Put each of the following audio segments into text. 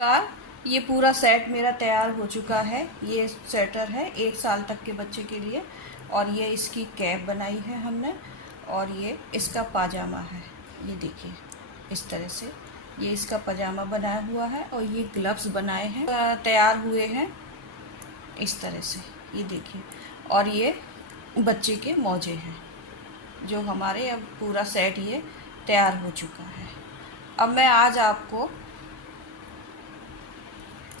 का ये पूरा सेट मेरा तैयार हो चुका है। ये स्वेटर है 1 साल तक के बच्चे के लिए, और ये इसकी कैप बनाई है हमने, और ये इसका पाजामा है। ये देखिए इस तरह से ये इसका पजामा बनाया हुआ है, और ये ग्लव्स बनाए हैं, तैयार हुए हैं इस तरह से। ये देखिए, और ये बच्चे के मोजे हैं, जो हमारे अब पूरा सेट ये तैयार हो चुका है। अब मैं आज आपको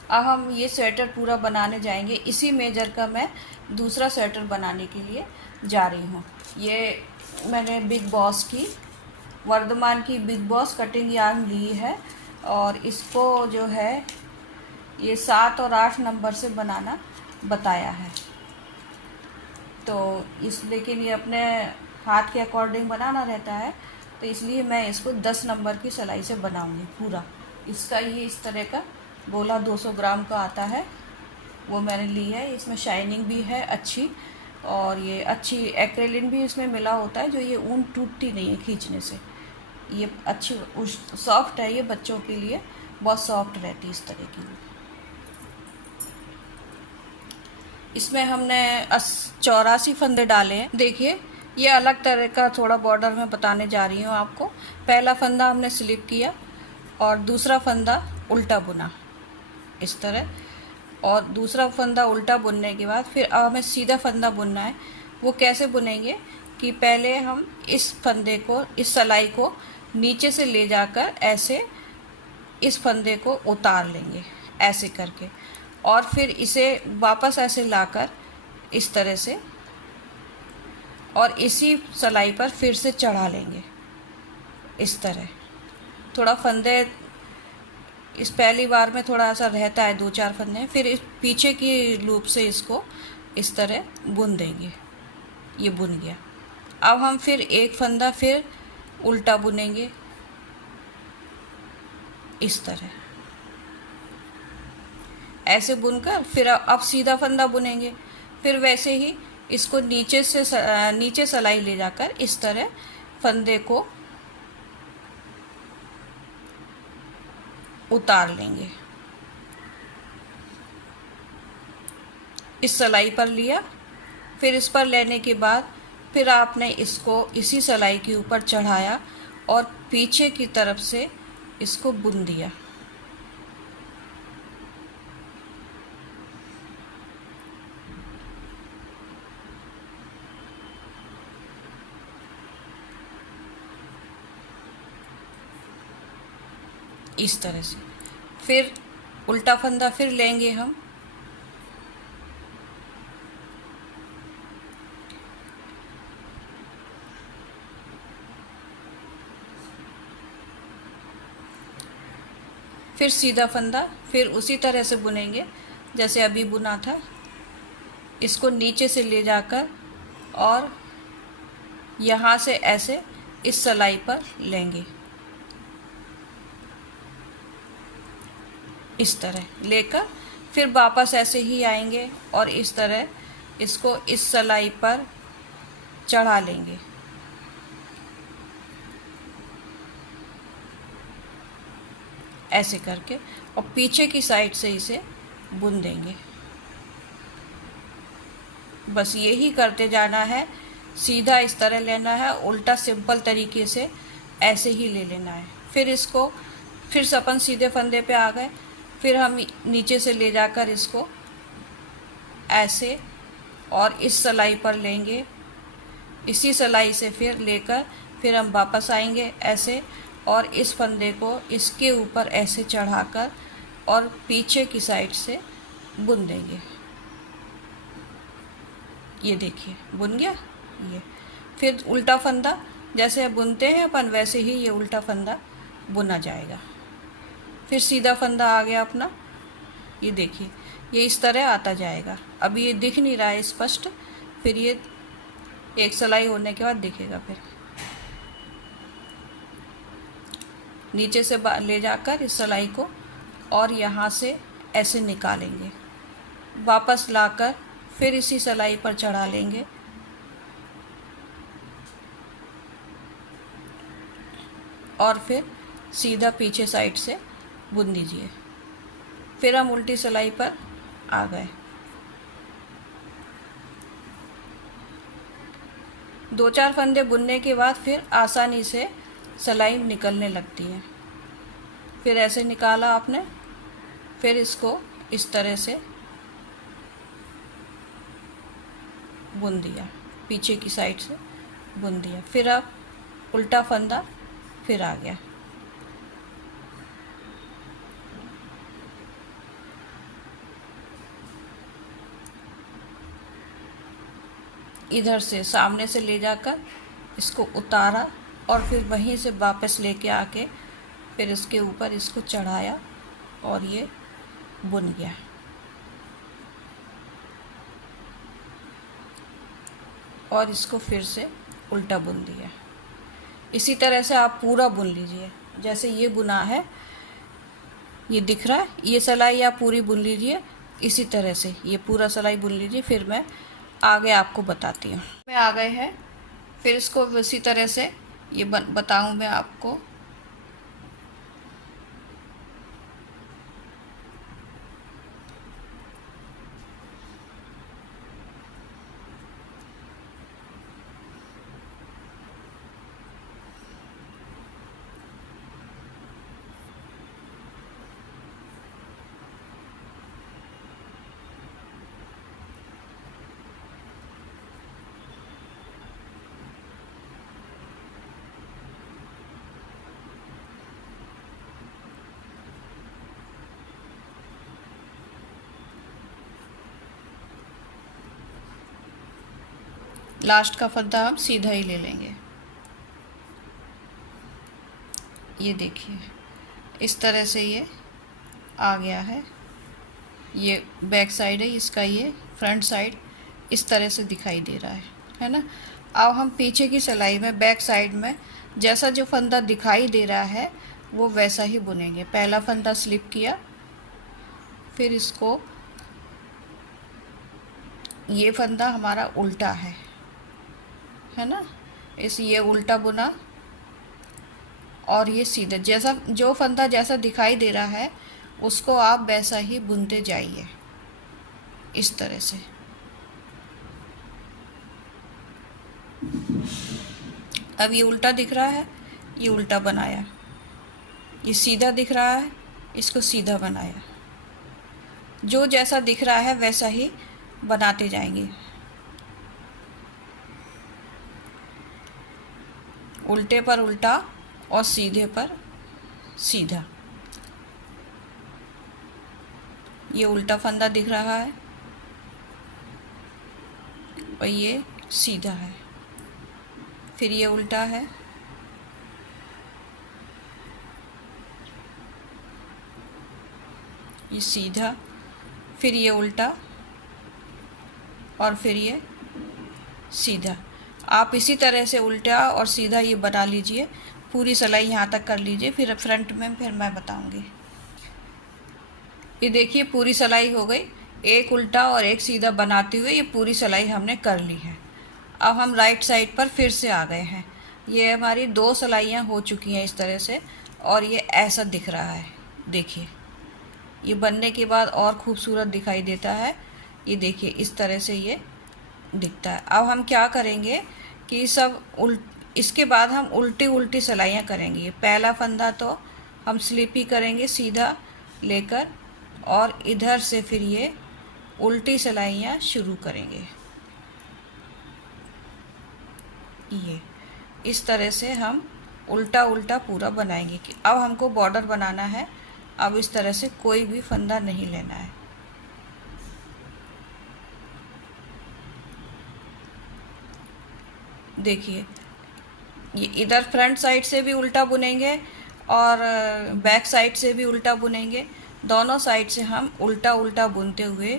अब हम ये स्वेटर पूरा बनाने जाएंगे। इसी मेजर का मैं दूसरा स्वेटर बनाने के लिए जा रही हूँ। ये मैंने बिग बॉस की, वर्धमान की बिग बॉस कटिंग यार्न ली है, और इसको जो है ये 7 और 8 नंबर से बनाना बताया है। तो लेकिन ये अपने हाथ के अकॉर्डिंग बनाना रहता है, तो इसलिए मैं इसको 10 नंबर की सिलाई से बनाऊंगी पूरा। इसका ये इस तरह का गोला 200 ग्राम का आता है, वो मैंने ली है। इसमें शाइनिंग भी है अच्छी, और ये अच्छी एक्रेलिन भी इसमें मिला होता है, जो ये ऊन टूटती नहीं है खींचने से। ये अच्छी सॉफ्ट है, ये बच्चों के लिए बहुत सॉफ्ट रहती है इस तरह की। इसमें हमने 84 फंदे डाले हैं। देखिए ये अलग तरह का थोड़ा बॉर्डर में बताने जा रही हूँ आपको। पहला फंदा हमने स्लिप किया, और दूसरा फंदा उल्टा बुना इस तरह, और दूसरा फंदा उल्टा बुनने के बाद फिर अब हमें सीधा फंदा बुनना है। वो कैसे बुनेंगे कि पहले हम इस फंदे को, इस सिलाई को नीचे से ले जाकर ऐसे इस फंदे को उतार लेंगे ऐसे करके, और फिर इसे वापस ऐसे लाकर इस तरह से, और इसी सिलाई पर फिर से चढ़ा लेंगे इस तरह। थोड़ा फंदे इस पहली बार में थोड़ा सा रहता है, 2-4 फंदे, फिर इस पीछे की लूप से इसको इस तरह बुन देंगे। ये बुन गया। अब हम फिर एक फंदा फिर उल्टा बुनेंगे इस तरह, ऐसे बुनकर फिर अब सीधा फंदा बुनेंगे। फिर वैसे ही इसको नीचे सिलाई ले जाकर इस तरह फंदे को उतार लेंगे। इस सिलाई पर लिया, फिर इस पर लेने के बाद फिर आपने इसको इसी सिलाई के ऊपर चढ़ाया, और पीछे की तरफ से इसको बुन दिया। इस तरह से फिर उल्टा फंदा फिर लेंगे हम, फिर सीधा फंदा फिर उसी तरह से बुनेंगे जैसे अभी बुना था। इसको नीचे से ले जाकर और यहाँ से ऐसे इस सिलाई पर लेंगे, इस तरह लेकर फिर वापस ऐसे ही आएंगे, और इस तरह इसको इस सिलाई पर चढ़ा लेंगे ऐसे करके, और पीछे की साइड से इसे बुन देंगे। बस यही करते जाना है। सीधा इस तरह लेना है, उल्टा सिंपल तरीके से ऐसे ही ले लेना है। फिर इसको फिर से अपन सीधे फंदे पे आ गए, फिर हम नीचे से ले जाकर इसको ऐसे और इस सिलाई पर लेंगे। इसी सिलाई से फिर लेकर फिर हम वापस आएंगे ऐसे, और इस फंदे को इसके ऊपर ऐसे चढ़ाकर और पीछे की साइड से बुन देंगे। ये देखिए बुन गया। ये फिर उल्टा फंदा जैसे बुनते हैं अपन, वैसे ही ये उल्टा फंदा बुना जाएगा। फिर सीधा फंदा आ गया अपना। ये देखिए ये इस तरह आता जाएगा। अभी ये दिख नहीं रहा है स्पष्ट, फिर ये एक सिलाई होने के बाद दिखेगा। फिर नीचे से ले जाकर इस सिलाई को और यहाँ से ऐसे निकालेंगे, वापस लाकर फिर इसी सिलाई पर चढ़ा लेंगे, और फिर सीधा पीछे साइड से बुन दीजिए। फिर हम उल्टी सिलाई पर आ गए। 2-4 फंदे बुनने के बाद फिर आसानी से सिलाई निकलने लगती है। फिर ऐसे निकाला आपने, फिर इसको इस तरह से बुन दिया, पीछे की साइड से बुन दिया। फिर अब उल्टा फंदा फिर आ गया। इधर से सामने से ले जाकर इसको उतारा और फिर वहीं से वापस लेके आके फिर इसके ऊपर इसको चढ़ाया और ये बुन गया। और इसको फिर से उल्टा बुन दिया। इसी तरह से आप पूरा बुन लीजिए। जैसे ये बुना है, ये दिख रहा है, ये सिलाई आप पूरी बुन लीजिए। इसी तरह से ये पूरा सिलाई बुन लीजिए। फिर मैं आगे आपको बताती हूँ। मैं आ गए हैं, फिर इसको इसी तरह से ये बताऊँ मैं आपको। लास्ट का फंदा हम सीधा ही ले लेंगे। ये देखिए इस तरह से ये आ गया है। ये बैक साइड है इसका, ये फ्रंट साइड इस तरह से दिखाई दे रहा है ना। अब हम पीछे की सिलाई में बैक साइड में जैसा जो फंदा दिखाई दे रहा है वो वैसा ही बुनेंगे। पहला फंदा स्लिप किया, फिर इसको, ये फंदा हमारा उल्टा है ना, ये उल्टा बुना और ये सीधा, जैसा जो फंदा जैसा दिखाई दे रहा है उसको आप वैसा ही बुनते जाइए इस तरह से। अब ये उल्टा दिख रहा है, ये उल्टा बनाया। ये सीधा दिख रहा है, इसको सीधा बनाया। जो जैसा दिख रहा है वैसा ही बनाते जाएंगे। उल्टे पर उल्टा और सीधे पर सीधा। ये उल्टा फंदा दिख रहा है और ये सीधा है। फिर ये उल्टा है, ये सीधा, फिर ये उल्टा और फिर ये सीधा। आप इसी तरह से उल्टा और सीधा ये बना लीजिए, पूरी सिलाई यहाँ तक कर लीजिए। फिर फ्रंट में फिर मैं बताऊँगी। ये देखिए पूरी सिलाई हो गई। एक उल्टा और एक सीधा बनाते हुए ये पूरी सिलाई हमने कर ली है। अब हम राइट साइड पर फिर से आ गए हैं। ये हमारी 2 सिलाइयाँ हो चुकी हैं इस तरह से, और ये ऐसा दिख रहा है। देखिए ये बनने के बाद और खूबसूरत दिखाई देता है। ये देखिए इस तरह से ये दिखता है। अब हम क्या करेंगे कि इसके बाद हम उल्टी उल्टी सिलाइयाँ करेंगे। ये पहला फंदा तो हम स्लिप ही करेंगे सीधा लेकर, और इधर से फिर ये उल्टी सिलाइयाँ शुरू करेंगे। ये इस तरह से हम उल्टा उल्टा पूरा बनाएंगे। कि अब हमको बॉर्डर बनाना है। अब इस तरह से कोई भी फंदा नहीं लेना है। देखिए ये इधर फ्रंट साइड से भी उल्टा बुनेंगे और बैक साइड से भी उल्टा बुनेंगे। दोनों साइड से हम उल्टा उल्टा बुनते हुए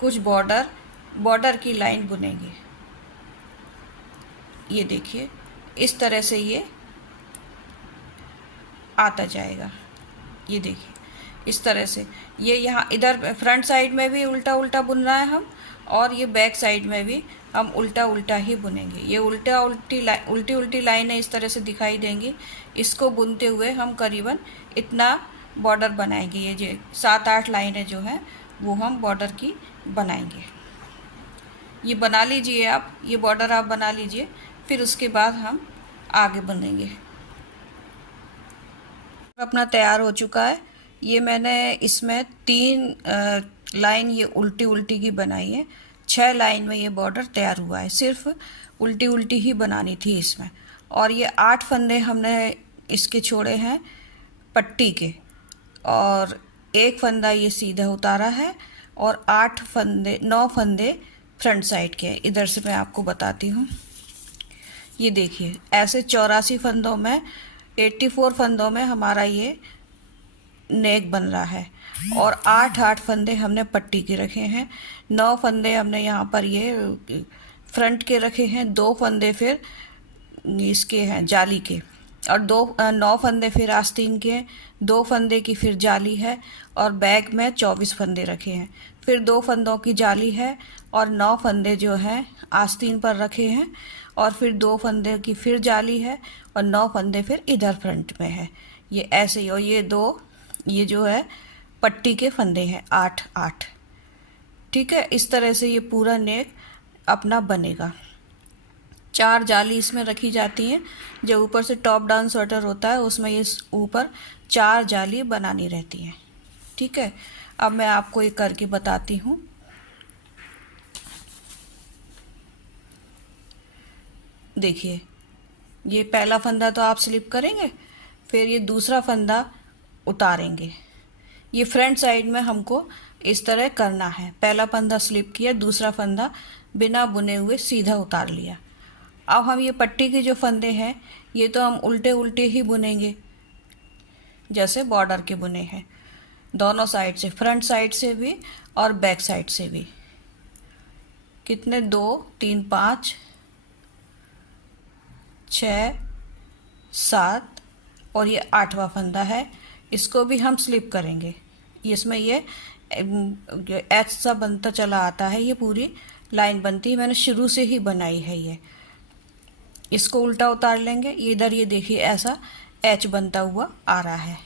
कुछ बॉर्डर की लाइन बुनेंगे। ये देखिए इस तरह से ये आता जाएगा। ये देखिए इस तरह से ये यहाँ इधर फ्रंट साइड में भी उल्टा उल्टा बुनना है हम, और ये बैक साइड में भी हम उल्टा उल्टा ही बुनेंगे। ये उल्टी उल्टी लाइनें इस तरह से दिखाई देंगी। इसको बुनते हुए हम करीबन इतना बॉर्डर बनाएंगे। ये जो 7-8 लाइनें जो हैं वो हम बॉर्डर की बनाएंगे। ये बना लीजिए आप, ये बॉर्डर आप बना लीजिए, फिर उसके बाद हम आगे बनेंगे। अपना तैयार हो चुका है। ये मैंने इसमें 3 लाइन ये उल्टी उल्टी की बनाई है। 6 लाइन में ये बॉर्डर तैयार हुआ है। सिर्फ उल्टी उल्टी ही बनानी थी इसमें। और ये 8 फंदे हमने इसके छोड़े हैं पट्टी के, और 1 फंदा ये सीधा उतारा है, और 9 फंदे फ्रंट साइड के। इधर से मैं आपको बताती हूँ। ये देखिए, ऐसे 84 फंदों में, 84 फंदों में हमारा ये नेक बन रहा है। और 8-8 फंदे हमने पट्टी के रखे हैं, 9 फंदे हमने यहाँ पर ये फ्रंट के रखे हैं, 2 फंदे फिर इसके हैं जाली के, और 9 फंदे फिर आस्तीन के, 2 फंदे की फिर जाली है, और बैक में 24 फंदे रखे हैं। फिर 2 फंदों की जाली है, और 9 फंदे जो हैं आस्तीन पर रखे हैं, और फिर 2 फंदे की फिर जाली है, और 9 फंदे फिर इधर फ्रंट में है। ये ऐसे ही। और ये जो है पट्टी के फंदे हैं 8-8। ठीक है, इस तरह से ये पूरा नेक अपना बनेगा। 4 जाली इसमें रखी जाती हैं। जो ऊपर से टॉप डाउन स्वेटर होता है उसमें ये ऊपर 4 जाली बनानी रहती हैं। ठीक है, अब मैं आपको ये करके बताती हूँ। देखिए, ये पहला फंदा तो आप स्लिप करेंगे, फिर ये दूसरा फंदा उतारेंगे। ये फ्रंट साइड में हमको इस तरह करना है। पहला फंदा स्लिप किया, दूसरा फंदा बिना बुने हुए सीधा उतार लिया। अब हम ये पट्टी के जो फंदे हैं ये तो हम उल्टे उल्टे ही बुनेंगे, जैसे बॉर्डर के बुने हैं, दोनों साइड से, फ्रंट साइड से भी और बैक साइड से भी। कितने, 2 3 5 6 7, और ये 8वां फंदा है। इसको भी हम स्लिप करेंगे। इसमें ये एच सा बनता चला आता है, ये पूरी लाइन बनती है, मैंने शुरू से ही बनाई है ये। इसको उल्टा उतार लेंगे। इधर ये देखिए ऐसा एच बनता हुआ आ रहा है।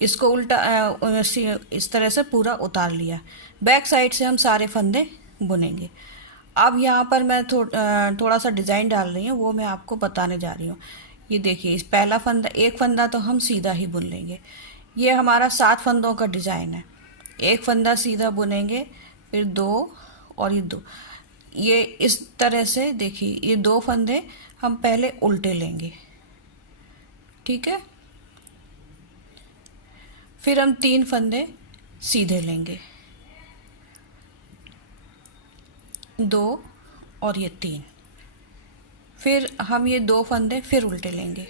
इसको उल्टा इस तरह से पूरा उतार लिया। बैक साइड से हम सारे फंदे बुनेंगे। अब यहाँ पर मैं थोड़ा सा डिज़ाइन डाल रही हूँ, वो मैं आपको बताने जा रही हूँ। ये देखिए, इस पहला फंदा, 1 फंदा तो हम सीधा ही बुन लेंगे। ये हमारा 7 फंदों का डिज़ाइन है। 1 फंदा सीधा बुनेंगे, फिर 2 और ये 2। ये इस तरह से देखिए, ये 2 फंदे हम पहले उल्टे लेंगे। ठीक है, फिर हम 3 फंदे सीधे लेंगे, 2 और ये 3। फिर हम ये 2 फंदे फिर उल्टे लेंगे।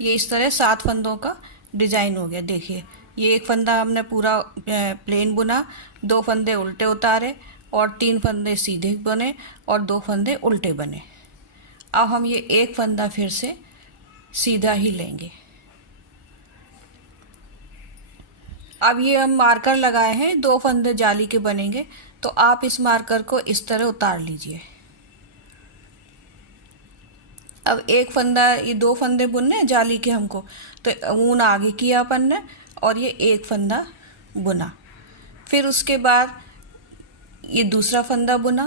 ये इस तरह 7 फंदों का डिज़ाइन हो गया। देखिए, ये 1 फंदा हमने पूरा प्लेन बुना, 2 फंदे उल्टे उतारे, और 3 फंदे सीधे बने, और 2 फंदे उल्टे बने। अब हम ये 1 फंदा फिर से सीधा ही लेंगे। अब ये हम मार्कर लगाए हैं, 2 फंदे जाली के बनेंगे, तो आप इस मार्कर को इस तरह उतार लीजिए। अब 1 फंदा, ये 2 फंदे बुनने जाली के हमको, तो ऊन आगे किया अपन ने, और ये 1 फंदा बुना। फिर उसके बाद ये दूसरा फंदा बुना,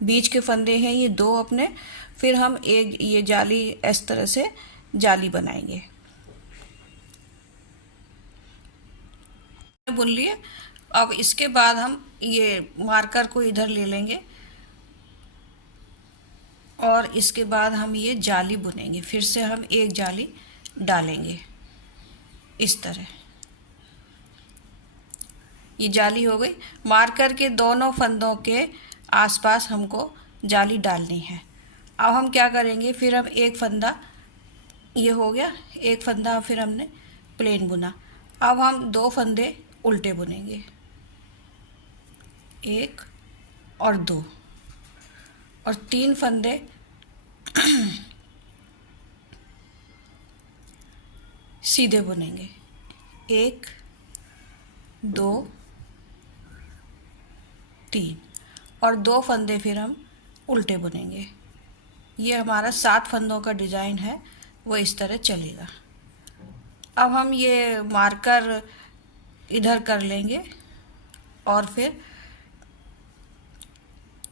बीच के फंदे हैं ये 2 अपने। फिर हम एक ये जाली इस तरह से जाली बनाएंगे। बुन लिए। अब इसके बाद हम ये मार्कर को इधर ले लेंगे, और इसके बाद हम ये जाली बुनेंगे। फिर से हम एक जाली डालेंगे इस तरह। ये जाली हो गई। मार्कर के दोनों फंदों के आसपास हमको जाली डालनी है। अब हम क्या करेंगे, फिर हम 1 फंदा, ये हो गया 1 फंदा, फिर हमने प्लेन बुना। अब हम 2 फंदे उल्टे बुनेंगे, 1 और 2, और 3 फंदे सीधे बुनेंगे, 1 2 3, और 2 फंदे फिर हम उल्टे बुनेंगे, ये हमारा 7 फंदों का डिज़ाइन है, वो इस तरह चलेगा। अब हम ये मार्कर इधर कर लेंगे और फिर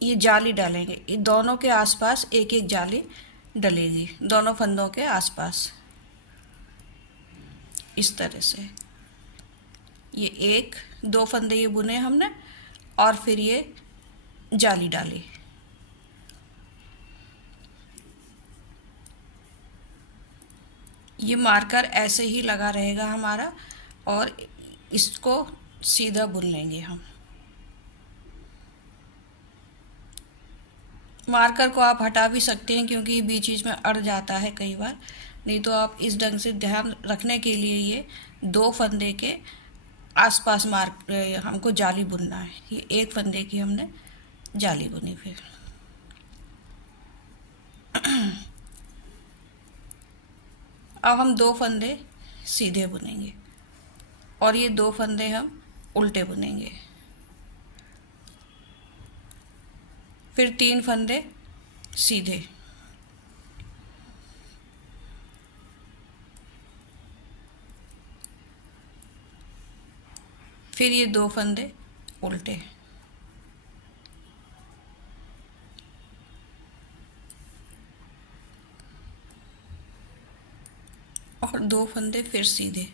ये जाली डालेंगे। ये दोनों के आसपास एक एक जाली डलेगी, दोनों फंदों के आसपास इस तरह से। ये 1-2 फंदे ये बुने हमने और फिर ये जाली डाली। ये मार्कर ऐसे ही लगा रहेगा हमारा और इसको सीधा बुन लेंगे हम। मार्कर को आप हटा भी सकते हैं क्योंकि ये बीच बीच में अड़ जाता है कई बार, नहीं तो आप इस ढंग से ध्यान रखने के लिए ये 2 फंदे के आसपास हमको जाली बुनना है। ये 1 फंदे की हमने जाली बुनी। फिर अब हम 2 फंदे सीधे बुनेंगे और ये 2 फंदे हम उल्टे बुनेंगे। फिर 3 फंदे सीधे, फिर ये 2 फंदे उल्टे, और 2 फंदे फिर सीधे,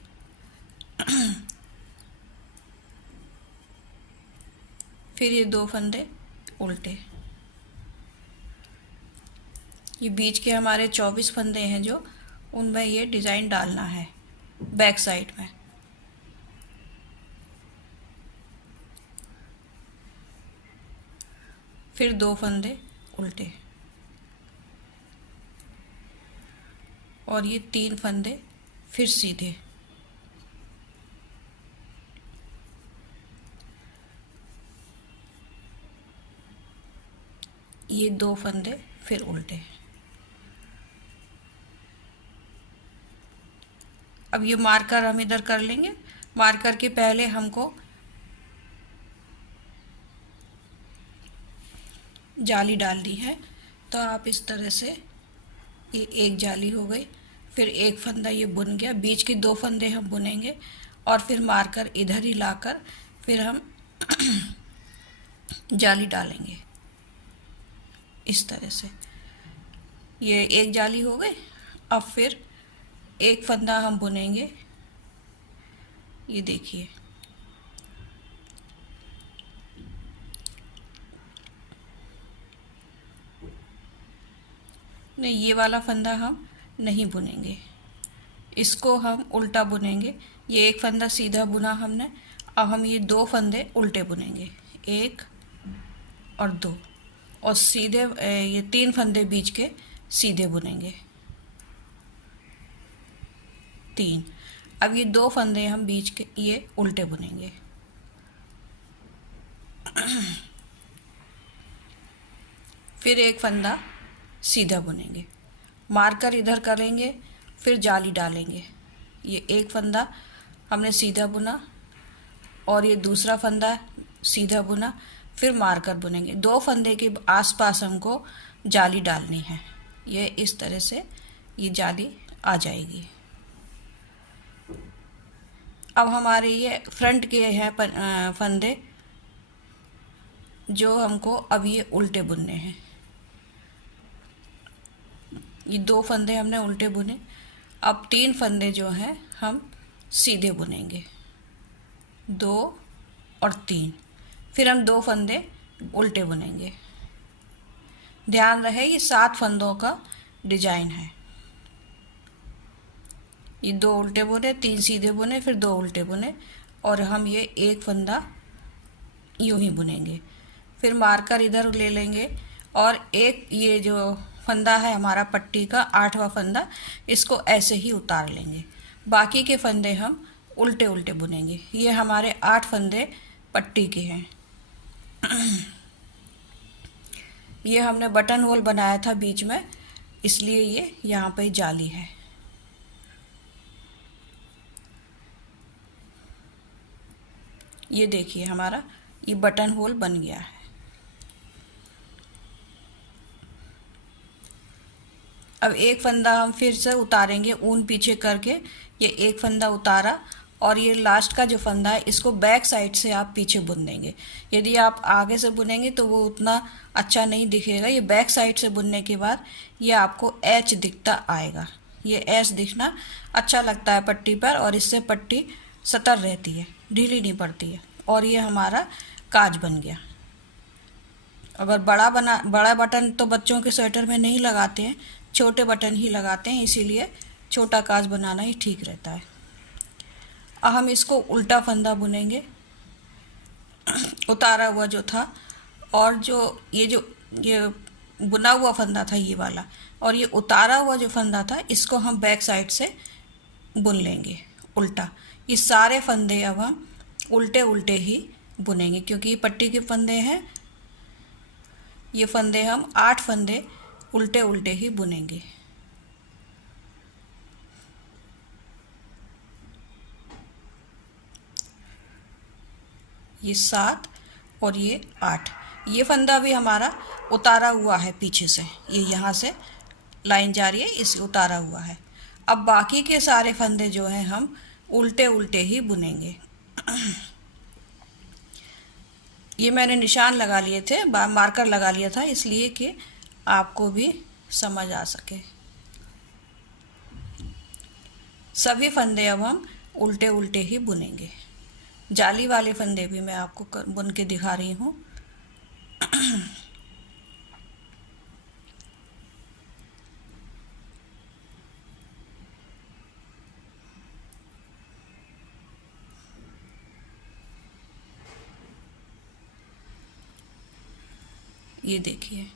फिर ये 2 फंदे उल्टे। ये बीच के हमारे 24 फंदे हैं जो, उनमें ये डिज़ाइन डालना है बैक साइड में। फिर 2 फंदे उल्टे और ये 3 फंदे फिर सीधे, ये 2 फंदे फिर उल्टे। अब ये मार्कर हम इधर कर लेंगे। मार्कर के पहले हमको जाली डालनी है, तो आप इस तरह से, ये 1 जाली हो गई, फिर 1 फंदा ये बुन गया, बीच के 2 फंदे हम बुनेंगे और फिर मार्कर इधर ही लाकर फिर हम जाली डालेंगे इस तरह से। ये 1 जाली हो गई। अब फिर 1 फंदा हम बुनेंगे, ये देखिए, नहीं ये वाला फंदा हम नहीं बुनेंगे, इसको हम उल्टा बुनेंगे। ये 1 फंदा सीधा बुना हमने, अब हम ये 2 फंदे उल्टे बुनेंगे, 1 और 2, और सीधे ये 3 फंदे बीच के सीधे बुनेंगे, 3। अब ये 2 फंदे हम बीच के ये उल्टे बुनेंगे। फिर 1 फंदा सीधा बुनेंगे, मार्कर इधर करेंगे, फिर जाली डालेंगे। ये 1 फंदा हमने सीधा बुना और ये दूसरा फंदा सीधा बुना, फिर मार्कर बुनेंगे। 2 फंदे के आसपास हमको जाली डालनी है। ये इस तरह से ये जाली आ जाएगी। अब हमारे ये फ्रंट के हैं फंदे जो हमको अब ये उल्टे बुनने हैं। ये 2 फंदे हमने उल्टे बुने, अब 3 फंदे जो हैं हम सीधे बुनेंगे, 2 और 3, फिर हम 2 फंदे उल्टे बुनेंगे। ध्यान रहे ये 7 फंदों का डिजाइन है। ये 2 उल्टे बुने, 3 सीधे बुने, फिर 2 उल्टे बुने, और हम ये 1 फंदा यूं ही बुनेंगे। फिर मार्कर इधर ले लेंगे और एक ये जो फंदा है हमारा पट्टी का 8वां फंदा, इसको ऐसे ही उतार लेंगे। बाकी के फंदे हम उल्टे उल्टे बुनेंगे। ये हमारे 8 फंदे पट्टी के हैं। ये हमने बटन होल बनाया था बीच में, इसलिए ये यहाँ पे जाली है। ये देखिए हमारा ये बटन होल बन गया है। अब एक फंदा हम फिर से उतारेंगे ऊन पीछे करके, ये एक फंदा उतारा और ये लास्ट का जो फंदा है इसको बैक साइड से आप पीछे बुन देंगे। यदि आप आगे से बुनेंगे तो वो उतना अच्छा नहीं दिखेगा। ये बैक साइड से बुनने के बाद ये आपको एच दिखता आएगा। ये एच दिखना अच्छा लगता है पट्टी पर, और इससे पट्टी सतर रहती है, ढीली नहीं पड़ती है। और ये हमारा काज बन गया। अगर बड़ा बटन तो बच्चों के स्वेटर में नहीं लगाते हैं, छोटे बटन ही लगाते हैं, इसीलिए छोटा काज बनाना ही ठीक रहता है। अब हम इसको उल्टा फंदा बुनेंगे, उतारा हुआ जो था, और जो ये बुना हुआ फंदा था ये वाला, और ये उतारा हुआ जो फंदा था इसको हम बैक साइड से बुन लेंगे उल्टा। ये सारे फंदे अब हम उल्टे उल्टे ही बुनेंगे, क्योंकि ये पट्टी के फंदे हैं। ये फंदे हम 8 फंदे उल्टे उल्टे ही बुनेंगे। ये 7 और ये 8। ये फंदा भी हमारा उतारा हुआ है पीछे से, ये यहाँ से लाइन जा रही है, इसे उतारा हुआ है। अब बाकी के सारे फंदे जो हैं हम उल्टे उल्टे ही बुनेंगे। ये मैंने निशान लगा लिए थे, मार्कर लगा लिया था, इसलिए कि आपको भी समझ आ सके। सभी फंदे अब हम उल्टे उल्टे ही बुनेंगे। जाली वाले फंदे भी मैं आपको बुन के दिखा रही हूँ। ये देखिए,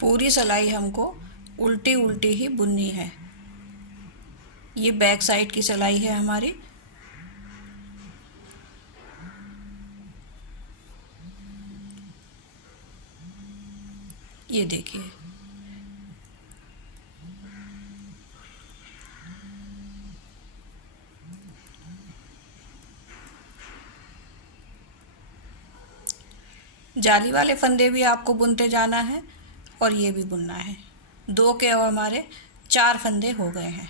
पूरी सिलाई हमको उल्टी उल्टी ही बुननी है। ये बैक साइड की सिलाई है हमारी। ये देखिए, जाली वाले फंदे भी आपको बुनते जाना है और ये भी बुनना है। 2 के और हमारे 4 फंदे हो गए हैं।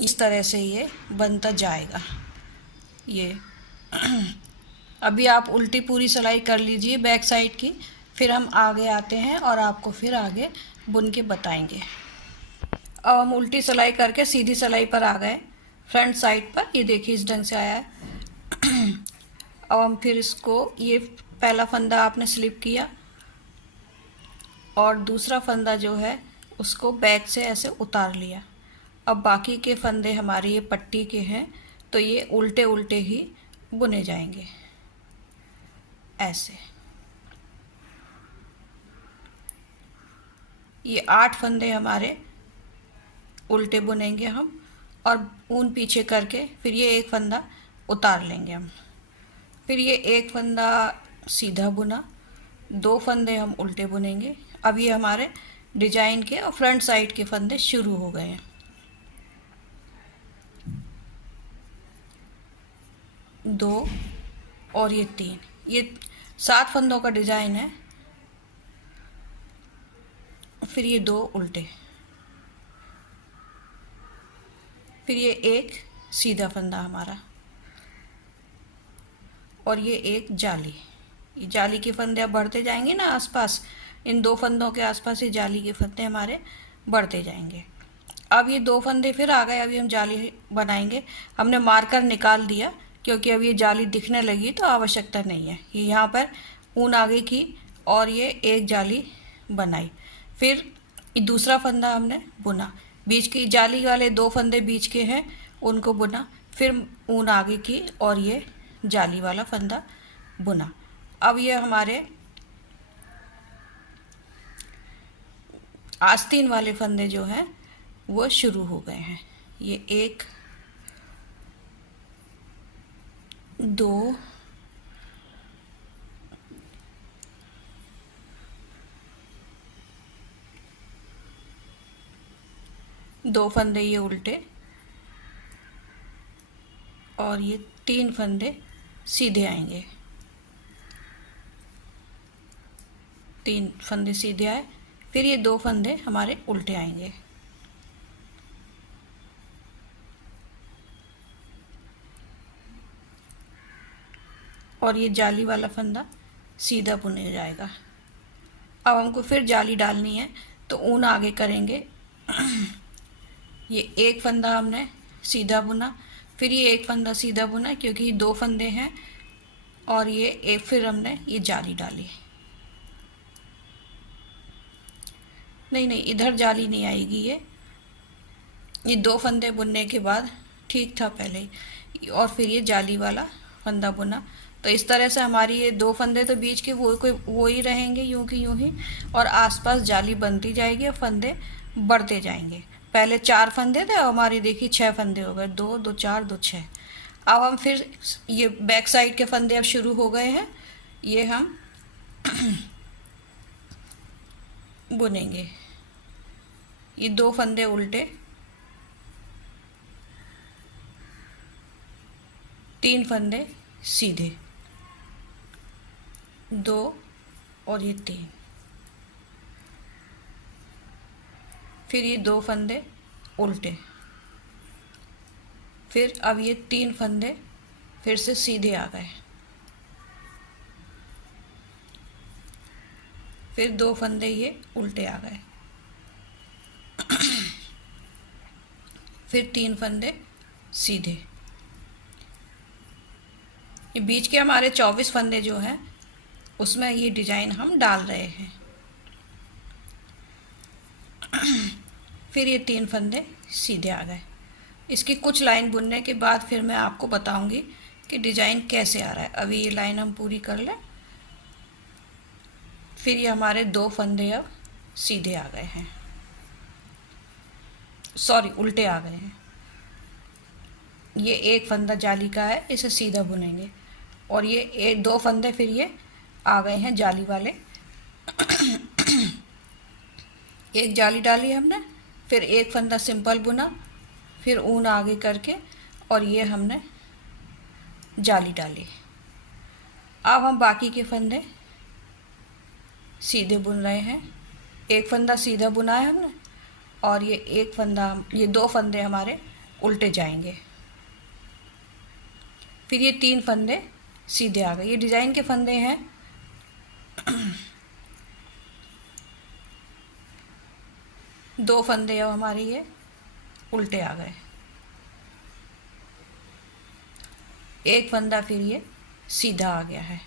इस तरह से ये बनता जाएगा। ये अभी आप उल्टी पूरी सिलाई कर लीजिए बैक साइड की, फिर हम आगे आते हैं और आपको फिर आगे बुन के बताएंगे। अब हम उल्टी सिलाई करके सीधी सिलाई पर आ गए, फ्रंट साइड पर। ये देखिए इस ढंग से आया है। अब हम फिर इसको, ये पहला फंदा आपने स्लिप किया और दूसरा फंदा जो है उसको बैक से ऐसे उतार लिया। अब बाकी के फंदे हमारे ये पट्टी के हैं, तो ये उल्टे उल्टे ही बुने जाएंगे ऐसे। ये 8 फंदे हमारे उल्टे बुनेंगे हम, और ऊन पीछे करके फिर ये एक फंदा उतार लेंगे हम। फिर ये एक फंदा सीधा बुना, 2 फंदे हम उल्टे बुनेंगे। अब ये हमारे डिजाइन के और फ्रंट साइड के फंदे शुरू हो गए हैं। 2 और ये 3, ये 7 फंदों का डिजाइन है। फिर ये 2 उल्टे, फिर ये एक सीधा फंदा हमारा, और ये एक जाली। ये जाली के फंदे अब बढ़ते जाएंगे ना आसपास, इन 2 फंदों के आसपास ये जाली के फंदे हमारे बढ़ते जाएंगे। अब ये 2 फंदे फिर आ गए, अभी हम जाली बनाएंगे। हमने मार्कर निकाल दिया क्योंकि अब ये जाली दिखने लगी तो आवश्यकता नहीं है। ये यहाँ पर ऊन आगे की और ये एक जाली बनाई। फिर ये दूसरा फंदा हमने बुना, बीच की जाली वाले 2 फंदे बीच के हैं उनको बुना, फिर ऊन आगे की और ये जाली वाला फंदा बुना। अब ये हमारे आस्तीन वाले फंदे जो हैं वो शुरू हो गए हैं। ये 1 2 2 फंदे ये उल्टे और ये 3 फंदे सीधे आएंगे। 3 फंदे सीधे आए, फिर ये 2 फंदे हमारे उल्टे आएंगे। और ये जाली वाला फंदा सीधा बुने जाएगा। अब हमको फिर जाली डालनी है, तो ऊन आगे करेंगे। ये एक फंदा हमने सीधा बुना, फिर ये एक फंदा सीधा बुना क्योंकि 2 फंदे हैं, और ये एक फिर हमने ये जाली डाली। नहीं नहीं, इधर जाली नहीं आएगी। ये 2 फंदे बुनने के बाद ठीक था पहले ही, और फिर ये जाली वाला फंदा बुना। तो इस तरह से हमारी ये 2 फंदे तो बीच के वो ही रहेंगे, यूं की यूं ही, और आसपास जाली बनती जाएगी और फंदे बढ़ते जाएंगे। पहले 4 फंदे थे और हमारी देखिए 6 फंदे हो गए, 2 2 4 2 6। अब हम फिर ये बैक साइड के फंदे अब शुरू हो गए हैं, ये हम बुनेंगे। ये 2 फंदे उल्टे, 3 फंदे सीधे, 2 और ये 3, फिर ये 2 फंदे उल्टे, फिर अब ये 3 फंदे फिर से सीधे आ गए, फिर 2 फंदे ये उल्टे आ गए, फिर 3 फंदे सीधे। ये बीच के हमारे 24 फंदे जो हैं उसमें ये डिजाइन हम डाल रहे हैं। फिर ये 3 फंदे सीधे आ गए। इसकी कुछ लाइन बुनने के बाद फिर मैं आपको बताऊंगी कि डिजाइन कैसे आ रहा है। अभी ये लाइन हम पूरी कर लें। फिर ये हमारे 2 फंदे अब सीधे आ गए हैं, सॉरी उल्टे आ गए हैं। ये एक फंदा जाली का है, इसे सीधा बुनेंगे, और ये 2 फंदे फिर ये आ गए हैं जाली वाले। एक जाली डाली हमने, फिर एक फंदा सिंपल बुना, फिर ऊन आगे करके, और ये हमने जाली डाली। अब हम बाकी के फंदे सीधे बुन रहे हैं। एक फंदा सीधा बुना है हमने, और ये 2 फंदे हमारे उल्टे जाएंगे। फिर ये 3 फंदे सीधे आ गए। ये डिजाइन के फंदे हैं। 2 फंदे अब हमारे ये उल्टे आ गए, एक फंदा फिर ये सीधा आ गया है।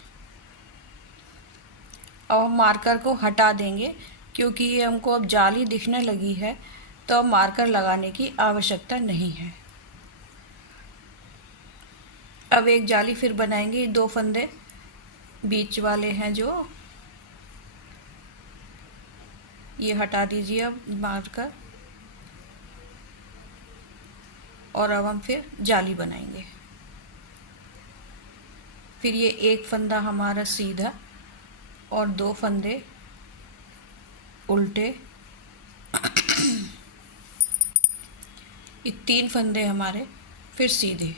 अब हम मार्कर को हटा देंगे क्योंकि ये हमको अब जाली दिखने लगी है, तो अब मार्कर लगाने की आवश्यकता नहीं है। अब एक जाली फिर बनाएंगे। 2 फंदे बीच वाले हैं जो, ये हटा दीजिए अब मार्कर, और अब हम फिर जाली बनाएंगे। फिर ये एक फंदा हमारा सीधा और 2 फंदे उल्टे, ये 3 फंदे हमारे फिर सीधे,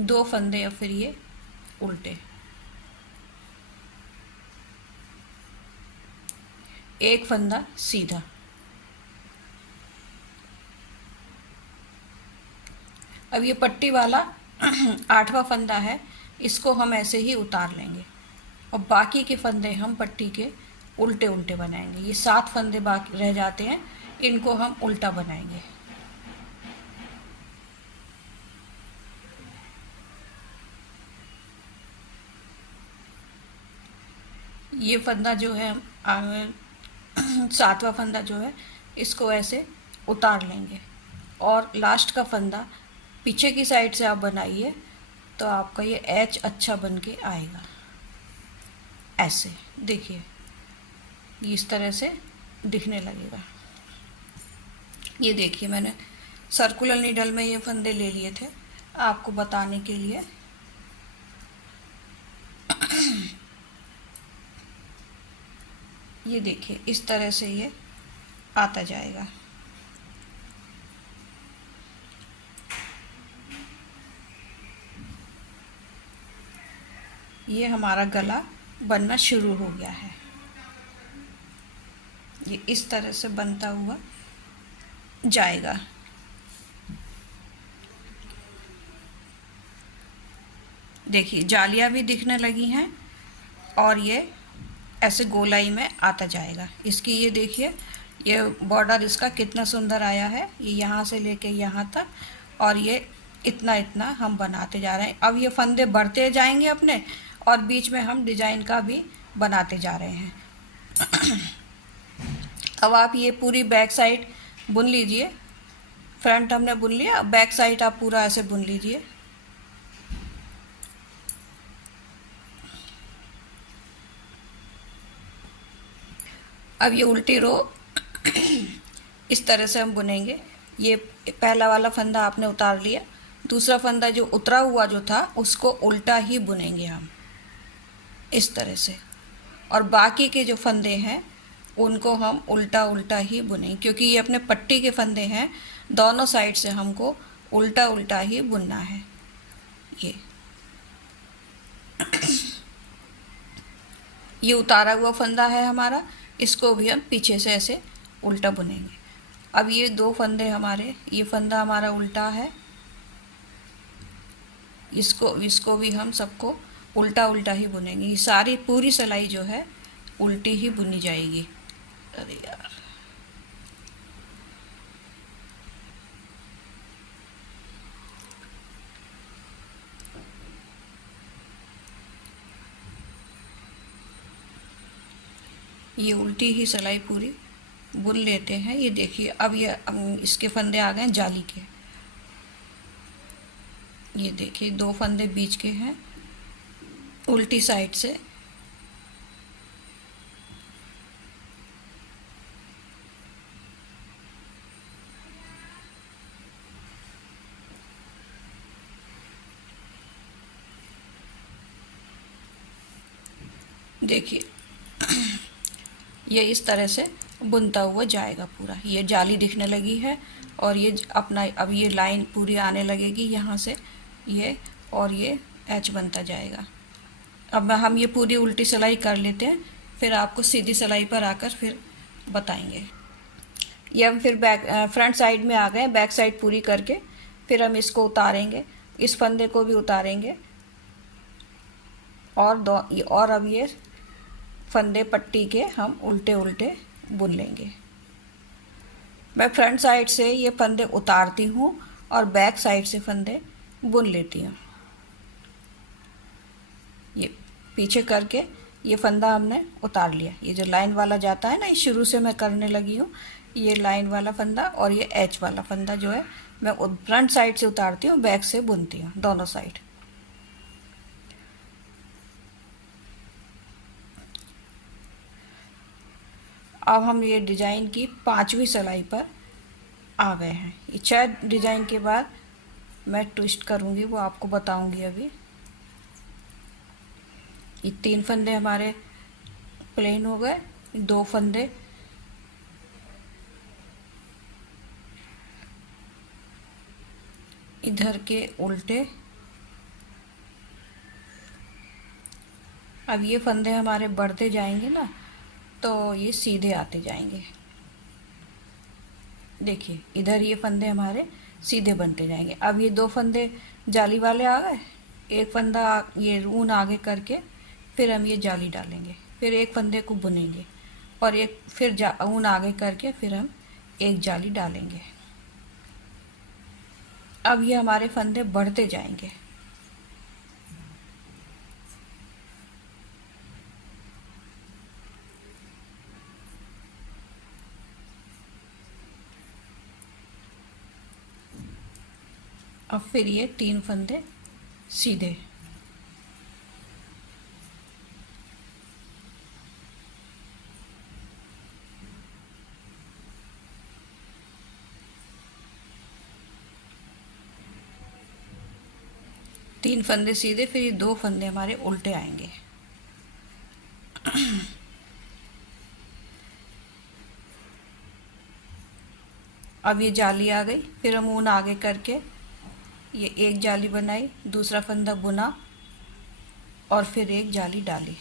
दो फंदे और फिर ये उल्टे, एक फंदा सीधा। अब ये पट्टी वाला 8वां फंदा है, इसको हम ऐसे ही उतार लेंगे, और बाकी के फंदे हम पट्टी के उल्टे उल्टे बनाएंगे। ये 7 फंदे बाकी रह जाते हैं, इनको हम उल्टा बनाएंगे। ये फंदा जो है 7वां फंदा जो है, इसको ऐसे उतार लेंगे, और लास्ट का फंदा पीछे की साइड से आप बनाइए तो आपका ये एच अच्छा बन के आएगा। ऐसे देखिए, इस तरह से दिखने लगेगा। ये देखिए, मैंने सर्कुलर नीडल में ये फंदे ले लिए थे आपको बताने के लिए। ये देखिए इस तरह से ये आता जाएगा। ये हमारा गला बनना शुरू हो गया है। ये इस तरह से बनता हुआ जाएगा। देखिए जालियाँ भी दिखने लगी हैं और ये ऐसे गोलाई में आता जाएगा। इसकी ये देखिए ये बॉर्डर इसका कितना सुंदर आया है, ये यहाँ से लेके यहाँ तक, और ये इतना इतना हम बनाते जा रहे हैं। अब ये फंदे बढ़ते जाएंगे अपने, और बीच में हम डिजाइन का भी बनाते जा रहे हैं। अब आप ये पूरी बैक साइड बुन लीजिए। फ्रंट हमने बुन लिया, अब बैक साइड आप पूरा ऐसे बुन लीजिए। अब ये उल्टी रो इस तरह से हम बुनेंगे। ये पहला वाला फंदा आपने उतार लिया, दूसरा फंदा जो उतरा हुआ जो था उसको उल्टा ही बुनेंगे हम इस तरह से, और बाकी के जो फंदे हैं उनको हम उल्टा उल्टा ही बुनेंगे, क्योंकि ये अपने पट्टी के फंदे हैं। दोनों साइड से हमको उल्टा उल्टा ही बुनना है। ये उतारा हुआ फंदा है हमारा, इसको भी हम पीछे से ऐसे उल्टा बुनेंगे। अब ये दो फंदे हमारे, ये फंदा हमारा उल्टा है, इसको भी हम सबको उल्टा उल्टा ही बुनेंगे। ये सारी पूरी सिलाई जो है उल्टी ही बुनी जाएगी। अरे यार, ये उल्टी ही सिलाई पूरी बुन लेते हैं। ये देखिए अब ये इसके फंदे आ गए जाली के। ये देखिए दो फंदे बीच के हैं उल्टी साइड से। देखिए ये इस तरह से बुनता हुआ जाएगा पूरा। ये जाली दिखने लगी है और ये अपना अब ये लाइन पूरी आने लगेगी यहाँ से, ये और ये एच बनता जाएगा। अब हम ये पूरी उल्टी सिलाई कर लेते हैं, फिर आपको सीधी सिलाई पर आकर फिर बताएंगे। ये हम फिर फ्रंट साइड में आ गए, बैक साइड पूरी करके फिर हम इसको उतारेंगे, इस फंदे को भी उतारेंगे और अब ये फंदे पट्टी के हम उल्टे उल्टे बुन लेंगे। मैं फ्रंट साइड से ये फंदे उतारती हूँ और बैक साइड से फंदे बुन लेती हूँ। ये पीछे करके ये फंदा हमने उतार लिया। ये जो लाइन वाला जाता है ना, ये शुरू से मैं करने लगी हूँ, ये लाइन वाला फंदा और ये एच वाला फंदा जो है मैं फ्रंट साइड से उतारती हूँ, बैक से बुनती हूँ, दोनों साइड। अब हम ये डिजाइन की 5वीं सिलाई पर आ गए हैं। ये 6 डिजाइन के बाद मैं ट्विस्ट करूँगी, वो आपको बताऊँगी अभी। ये 3 फंदे हमारे प्लेन हो गए, 2 फंदे इधर के उल्टे। अब ये फंदे हमारे बढ़ते जाएंगे ना, तो ये सीधे आते जाएंगे। देखिए इधर ये फंदे हमारे सीधे बनते जाएंगे। अब ये 2 फंदे जाली वाले आ गए, एक फंदा ये ऊन आगे करके फिर हम ये जाली डालेंगे, फिर एक फंदे को बुनेंगे और एक फिर ऊन आगे करके फिर हम एक जाली डालेंगे। अब ये हमारे फंदे बढ़ते जाएंगे। अब फिर ये 3 फंदे सीधे। तीन फंदे सीधे, फिर ये 2 फंदे हमारे उल्टे आएंगे। अब ये जाली आ गई, फिर हम ऊन आगे करके ये एक जाली बनाई, दूसरा फंदा बुना और फिर एक जाली डाली।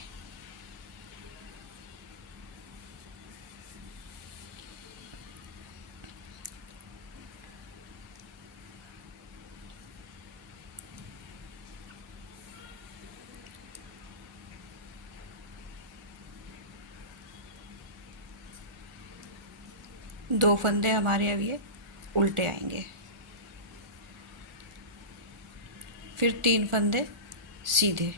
दो फंदे हमारे अब ये उल्टे आएंगे, फिर 3 फंदे सीधे,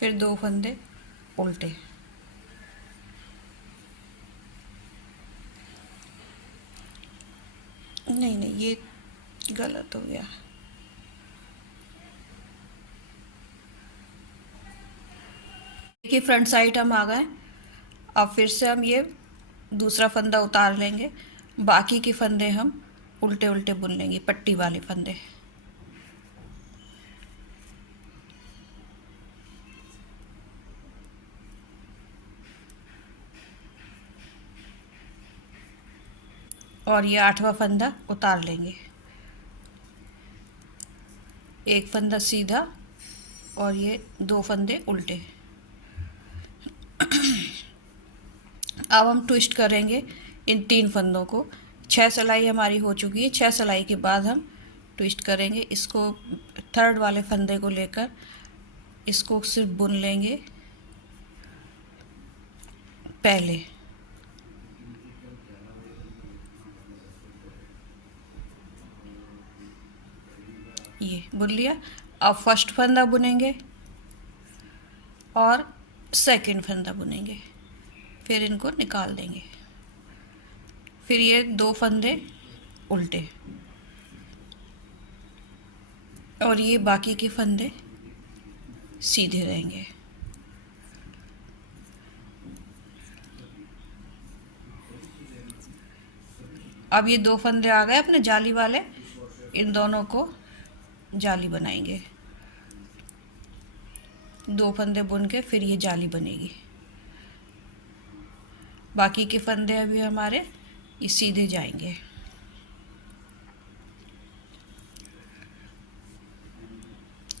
फिर 2 फंदे उल्टे। नहीं नहीं, ये गलत हो गया। देखिए फ्रंट साइड हम आ गए। अब फिर से हम ये दूसरा फंदा उतार लेंगे, बाकी के फंदे हम उल्टे उल्टे बुन लेंगे, पट्टी वाले फंदे। और ये 8वां फंदा उतार लेंगे, एक फंदा सीधा और ये 2 फंदे उल्टे। अब हम ट्विस्ट करेंगे इन 3 फंदों को। 6 सिलाई हमारी हो चुकी है। 6 सिलाई के बाद हम ट्विस्ट करेंगे इसको, थर्ड वाले फंदे को लेकर इसको सिर्फ बुन लेंगे पहले। ये बुन लिया। अब फर्स्ट फंदा बुनेंगे और सेकंड फंदा बुनेंगे, फिर इनको निकाल देंगे। फिर ये 2 फंदे उल्टे और ये बाकी के फंदे सीधे रहेंगे। अब ये 2 फंदे आ गए अपने जाली वाले, इन दोनों को जाली बनाएंगे। 2 फंदे बुन के फिर ये जाली बनेगी। बाकी के फंदे अभी हमारे ये सीधे जाएंगे।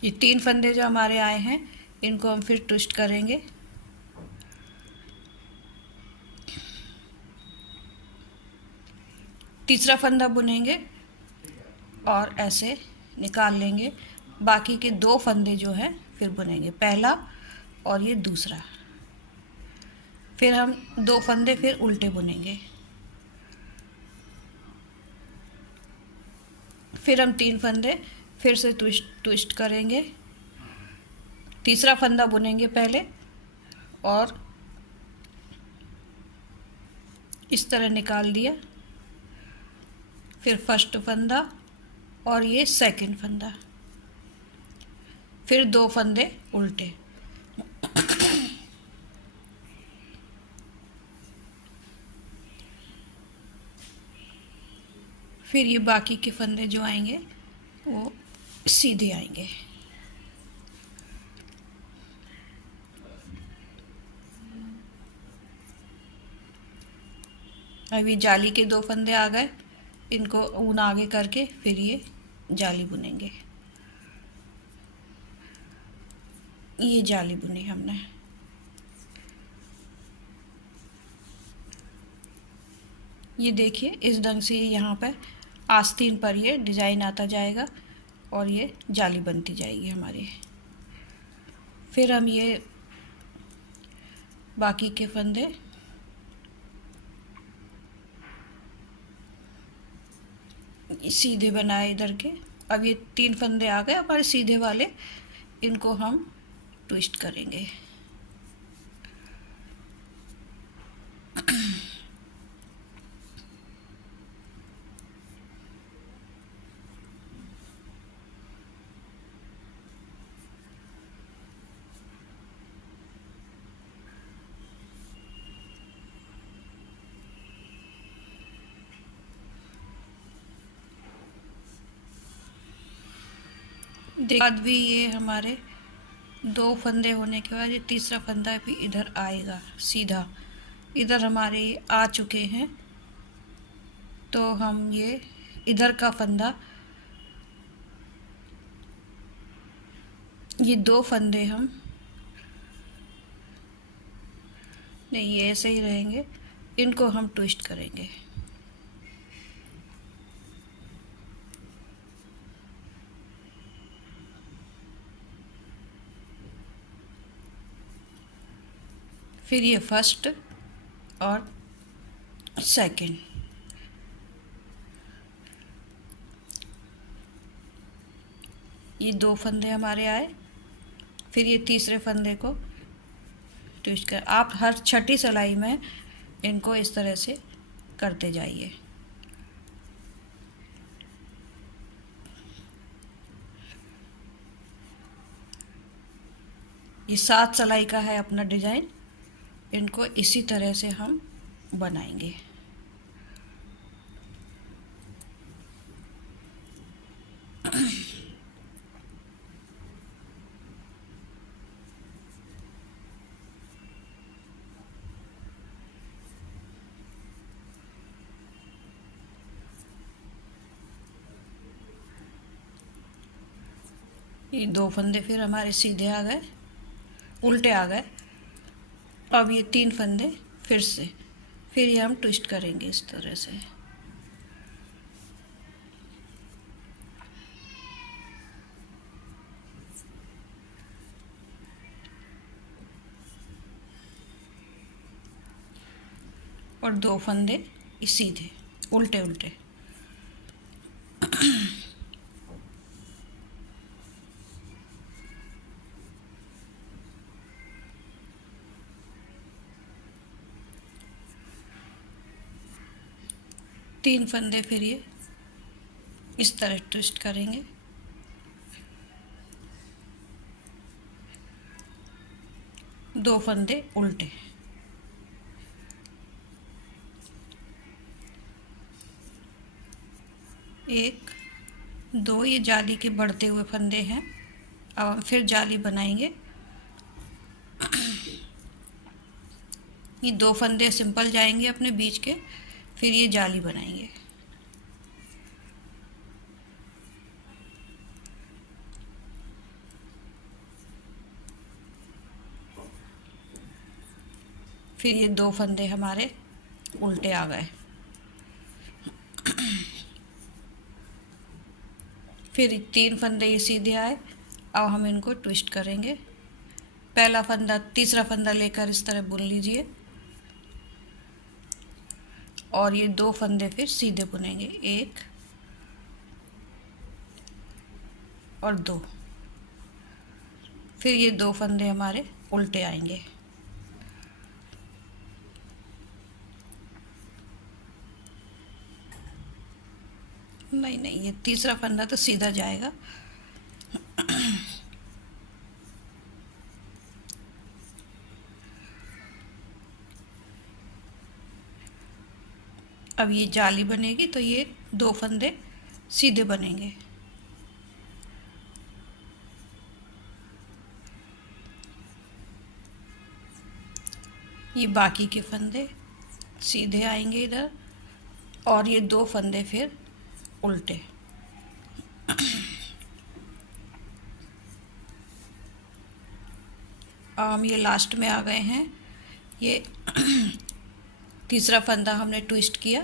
ये 3 फंदे जो हमारे आए हैं इनको हम फिर ट्विस्ट करेंगे। तीसरा फंदा बुनेंगे और ऐसे निकाल लेंगे। बाकी के 2 फंदे जो हैं फिर बुनेंगे, पहला और ये दूसरा। फिर हम 2 फंदे फिर उल्टे बुनेंगे। फिर हम 3 फंदे फिर से ट्विस्ट करेंगे। तीसरा फंदा बुनेंगे पहले और इस तरह निकाल दिया। फिर फर्स्ट फंदा और ये सेकंड फंदा, फिर 2 फंदे उल्टे। फिर ये बाकी के फंदे जो आएंगे वो सीधे आएंगे। अभी जाली के 2 फंदे आ गए, इनको ऊन आगे करके फिर ये जाली बुनेंगे। ये जाली बुनी हमने। ये देखिए इस ढंग से यहाँ पर आस्तीन पर ये डिज़ाइन आता जाएगा और ये जाली बनती जाएगी हमारी। फिर हम ये बाकी के फंदे सीधे बनाए इधर के। अब ये 3 फंदे आ गए हमारे सीधे वाले, इनको हम ट्विस्ट करेंगे। बाद भी ये हमारे 2 फंदे होने के बाद ये तीसरा फंदा भी इधर आएगा सीधा। इधर हमारे आ चुके हैं, तो हम ये इधर का फंदा, ये 2 फंदे हम नहीं, ये ऐसे ही रहेंगे, इनको हम ट्विस्ट करेंगे। फिर ये फर्स्ट और सेकंड, ये 2 फंदे हमारे आए। फिर ये तीसरे फंदे को ट्विस्ट कर, आप हर छठी सिलाई में इनको इस तरह से करते जाइए। ये 7 सिलाई का है अपना डिजाइन, इनको इसी तरह से हम बनाएंगे। ये 2 फंदे फिर हमारे सीधे आ गए, उल्टे आ गए। अब ये 3 फंदे फिर से, फिर ये हम ट्विस्ट करेंगे इस तरह से। और 2 फंदे सीधे, उल्टे उल्टे। तीन फंदे फिर ये इस तरह ट्विस्ट करेंगे। दो फंदे उल्टे, एक दो, ये जाली के बढ़ते हुए फंदे हैं। अब हम फिर जाली बनाएंगे। ये 2 फंदे सिंपल जाएंगे अपने बीच के, फिर ये जाली बनाएंगे। फिर ये 2 फंदे हमारे उल्टे आ गए। फिर 3 फंदे ये सीधे आए। अब हम इनको ट्विस्ट करेंगे। पहला फंदा, तीसरा फंदा लेकर इस तरह बुन लीजिए और ये 2 फंदे फिर सीधे बुनेंगे, 1 और 2। फिर ये 2 फंदे हमारे उल्टे आएंगे। नहीं, ये तीसरा फंदा तो सीधा जाएगा। अब ये जाली बनेगी तो ये 2 फंदे सीधे बनेंगे। ये बाकी के फंदे सीधे आएंगे इधर और ये 2 फंदे फिर उल्टे। अब हम ये लास्ट में आ गए हैं। ये तीसरा फंदा हमने ट्विस्ट किया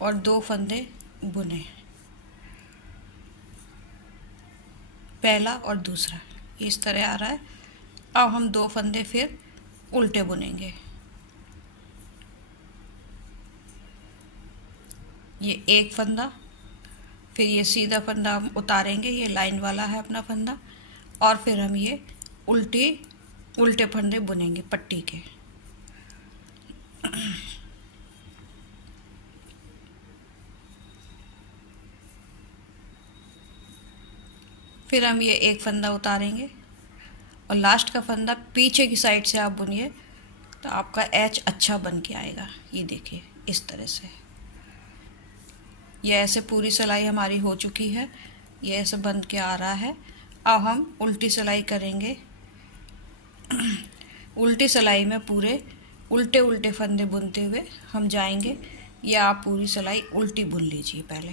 और 2 फंदे बुने, पहला और दूसरा, इस तरह आ रहा है। अब हम 2 फंदे फिर उल्टे बुनेंगे। ये 1 फंदा, फिर ये सीधा फंदा हम उतारेंगे, ये लाइन वाला है अपना फंदा, और फिर हम ये उल्टे फंदे बुनेंगे पट्टी के। फिर हम ये 1 फंदा उतारेंगे और लास्ट का फंदा पीछे की साइड से आप बुनिए तो आपका एच अच्छा बन के आएगा। ये देखिए इस तरह से। ये ऐसे पूरी सिलाई हमारी हो चुकी है। ये ऐसे बंद के आ रहा है। अब हम उल्टी सिलाई करेंगे। उल्टी सिलाई में पूरे उल्टे उल्टे फंदे बुनते हुए हम जाएंगे। या आप पूरी सिलाई उल्टी बुन लीजिए पहले।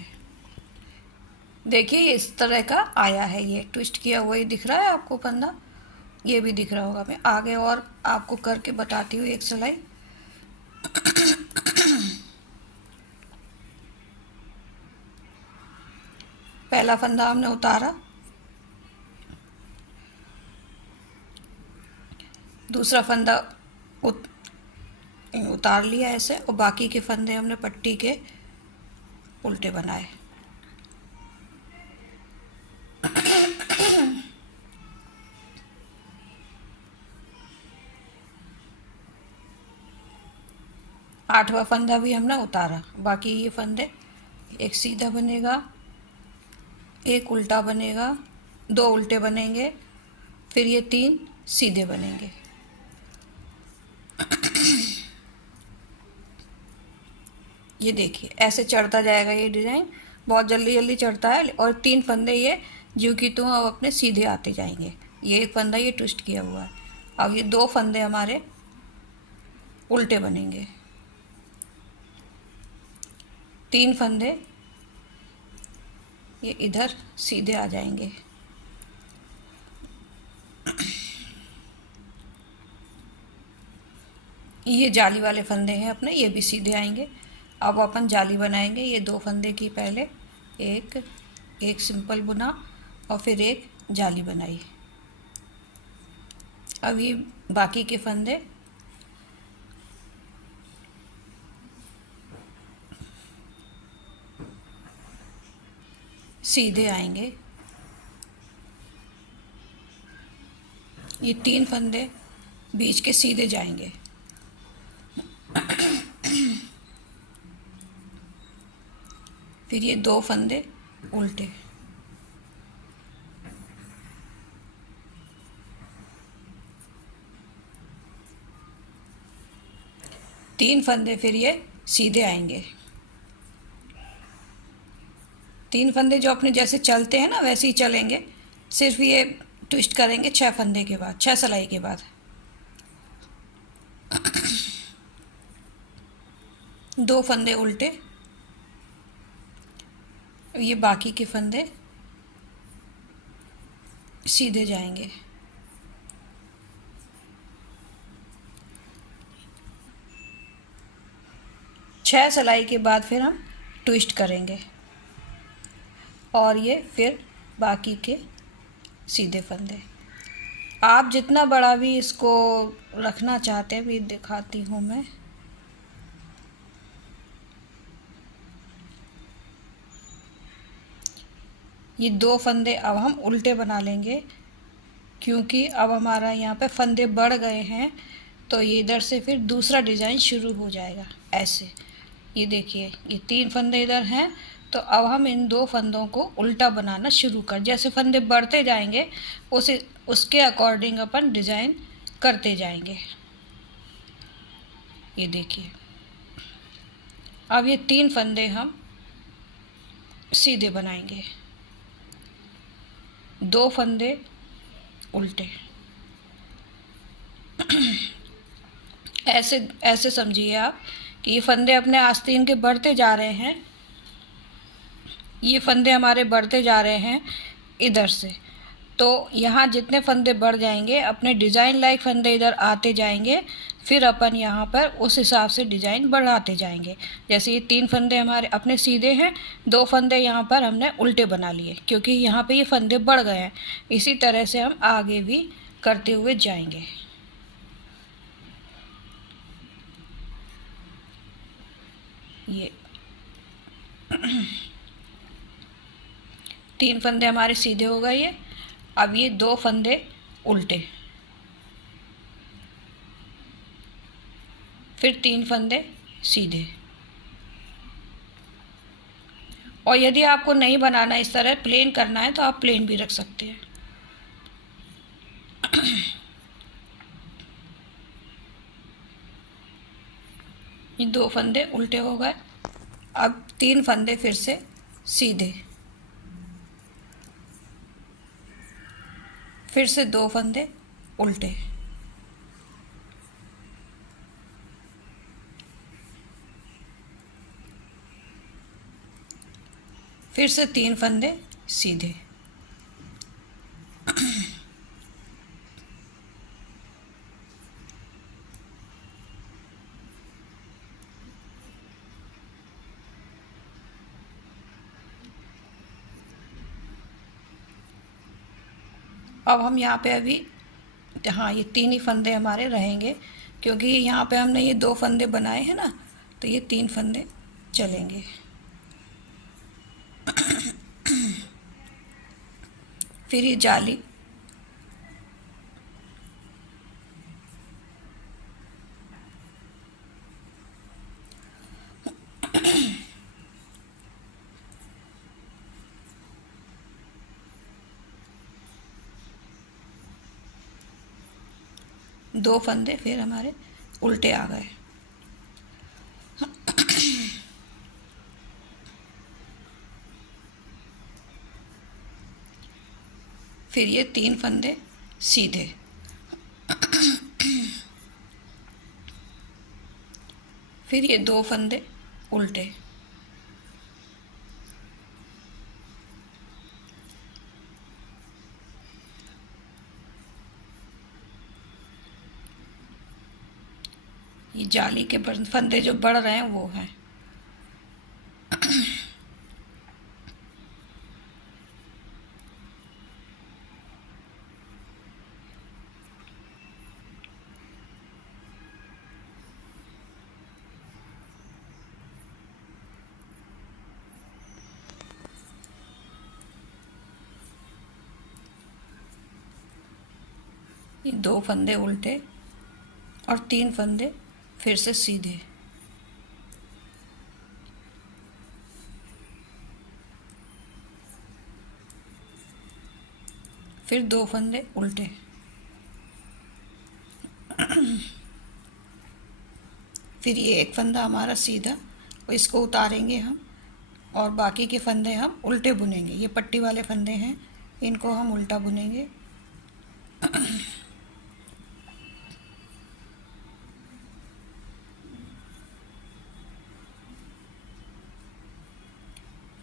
देखिए इस तरह का आया है, ये ट्विस्ट किया हुआ ही दिख रहा है आपको फंदा, ये भी दिख रहा होगा। मैं आगे और आपको करके बताती हूँ एक सिलाई। पहला फंदा हमने उतारा, दूसरा फंदा उतार लिया ऐसे, और बाकी के फंदे हमने पट्टी के उल्टे बनाए। आठवां फंदा भी हमने उतारा। बाकी ये फंदे, एक सीधा बनेगा, एक उल्टा बनेगा, दो उल्टे बनेंगे, फिर ये तीन सीधे बनेंगे। ये देखिए ऐसे चढ़ता जाएगा ये डिज़ाइन, बहुत जल्दी जल्दी चढ़ता है। और तीन फंदे ये ज्यों की त्यों अब अपने सीधे आते जाएंगे। ये एक फंदा ये ट्विस्ट किया हुआ है। अब ये दो फंदे हमारे उल्टे बनेंगे, तीन फंदे ये इधर सीधे आ जाएंगे। ये जाली वाले फंदे हैं अपने, ये भी सीधे आएंगे। अब अपन जाली बनाएंगे। ये दो फंदे की पहले एक सिंपल बुना और फिर एक जाली बनाई। अब ये बाकी के फंदे सीधे आएंगे। ये तीन फंदे बीच के सीधे जाएंगे। फिर ये दो फंदे उल्टे, तीन फंदे फिर ये सीधे आएंगे। तीन फंदे जो अपने जैसे चलते हैं ना वैसे ही चलेंगे, सिर्फ ये ट्विस्ट करेंगे छह फंदे के बाद, छह सिलाई के बाद। दो फंदे उल्टे, ये बाकी के फंदे सीधे जाएंगे। छह सिलाई के बाद फिर हम ट्विस्ट करेंगे और ये फिर बाकी के सीधे फंदे। आप जितना बड़ा भी इसको रखना चाहते हैं भी दिखाती हूँ मैं। ये दो फंदे अब हम उल्टे बना लेंगे, क्योंकि अब हमारा यहाँ पे फंदे बढ़ गए हैं। तो ये इधर से फिर दूसरा डिज़ाइन शुरू हो जाएगा ऐसे। ये देखिए ये तीन फंदे इधर हैं, तो अब हम इन दो फंदों को उल्टा बनाना शुरू कर, जैसे फंदे बढ़ते जाएंगे उसके अकॉर्डिंग अपन डिज़ाइन करते जाएंगे। ये देखिए अब ये तीन फंदे हम सीधे बनाएंगे, दो फंदे उल्टे। ऐसे ऐसे समझिए आप कि ये फंदे अपने आस्तीन के बढ़ते जा रहे हैं। ये फंदे हमारे बढ़ते जा रहे हैं इधर से, तो यहाँ जितने फंदे बढ़ जाएंगे अपने डिज़ाइन लाइक फंदे इधर आते जाएंगे। फिर अपन यहाँ पर उस हिसाब से डिज़ाइन बढ़ाते जाएंगे। जैसे ये तीन फंदे हमारे अपने सीधे हैं, दो फंदे यहाँ पर हमने उल्टे बना लिए क्योंकि यहाँ पे ये फंदे बढ़ गए हैं। इसी तरह से हम आगे भी करते हुए जाएंगे। ये तीन फंदे हमारे सीधे हो गए। ये अब ये दो फंदे उल्टे, फिर तीन फंदे सीधे। और यदि आपको नहीं बनाना इस तरह प्लेन करना है तो आप प्लेन भी रख सकते हैं। ये दो फंदे उल्टे हो गए। अब तीन फंदे फिर से सीधे, फिर से 2 फंदे उल्टे, फिर से 3 फंदे सीधे, अब हम यहाँ पे अभी, हाँ, ये 3 ही फंदे हमारे रहेंगे, क्योंकि यहाँ पे हमने ये 2 फंदे बनाए हैं ना, तो ये 3 फंदे चलेंगे। फिर ये जाली, दो फंदे फिर हमारे उल्टे आ गए। फिर ये 3 फंदे सीधे, फिर ये 2 फंदे उल्टे, ये जाली के फंदे जो बढ़ रहे हैं वो हैं। ये 2 फंदे उल्टे और 3 फंदे फिर से सीधे, फिर 2 फंदे उल्टे, फिर ये 1 फंदा हमारा सीधा, और इसको उतारेंगे हम, और बाकी के फंदे हम उल्टे बुनेंगे। ये पट्टी वाले फंदे हैं, इनको हम उल्टा बुनेंगे।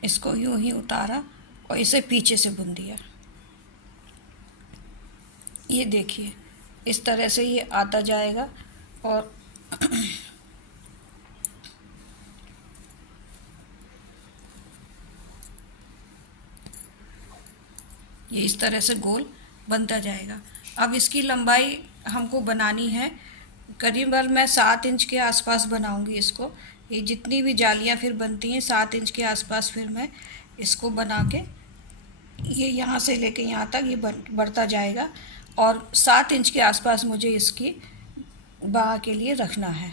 इसको यूं ही उतारा और इसे पीछे से बुन दिया। ये देखिए, इस तरह से ये आता जाएगा, और ये इस तरह से गोल बनता जाएगा। अब इसकी लंबाई हमको बनानी है करीबन, मैं 7 इंच के आसपास बनाऊंगी इसको। ये जितनी भी जालियां फिर बनती हैं 7 इंच के आसपास फिर मैं इसको बना के, ये यहाँ से लेके यहाँ तक ये बढ़ता जाएगा, और 7 इंच के आसपास मुझे इसकी बाह के लिए रखना है।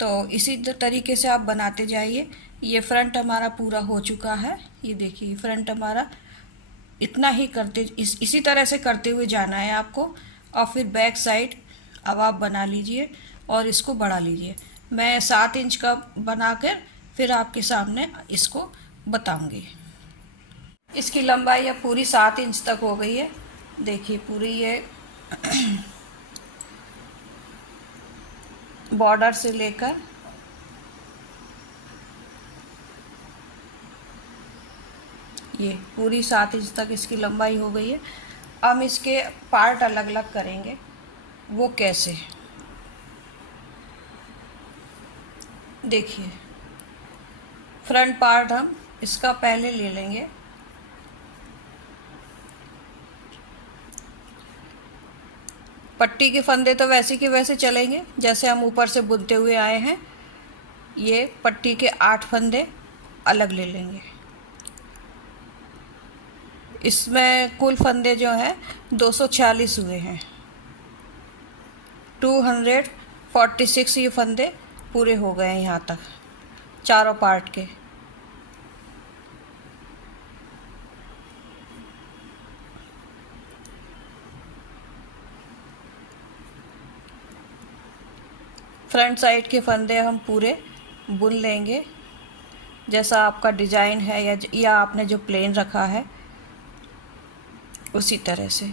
तो इसी तरीके से आप बनाते जाइए। ये फ्रंट हमारा पूरा हो चुका है, ये देखिए फ्रंट हमारा इतना ही करते, इसी तरह से करते हुए जाना है आपको। और फिर बैक साइड अब आप बना लीजिए और इसको बढ़ा लीजिए। मैं 7 इंच का बनाकर फिर आपके सामने इसको बताऊंगी। इसकी लंबाई अब पूरी 7 इंच तक हो गई है। देखिए पूरी ये बॉर्डर से लेकर ये पूरी 7 इंच तक इसकी लंबाई हो गई है। हम इसके पार्ट अलग अलग करेंगे, वो कैसे, देखिए फ्रंट पार्ट हम इसका पहले ले लेंगे। पट्टी के फंदे तो वैसे के वैसे चलेंगे जैसे हम ऊपर से बुनते हुए आए हैं। ये पट्टी के 8 फंदे अलग ले लेंगे। इसमें कुल फंदे जो हैं 246 हुए हैं। 246 ये फंदे पूरे हो गए हैं यहाँ तक चारों पार्ट के। फ्रंट साइड के फंदे हम पूरे बुन लेंगे, जैसा आपका डिज़ाइन है या आपने जो प्लेन रखा है उसी तरह से।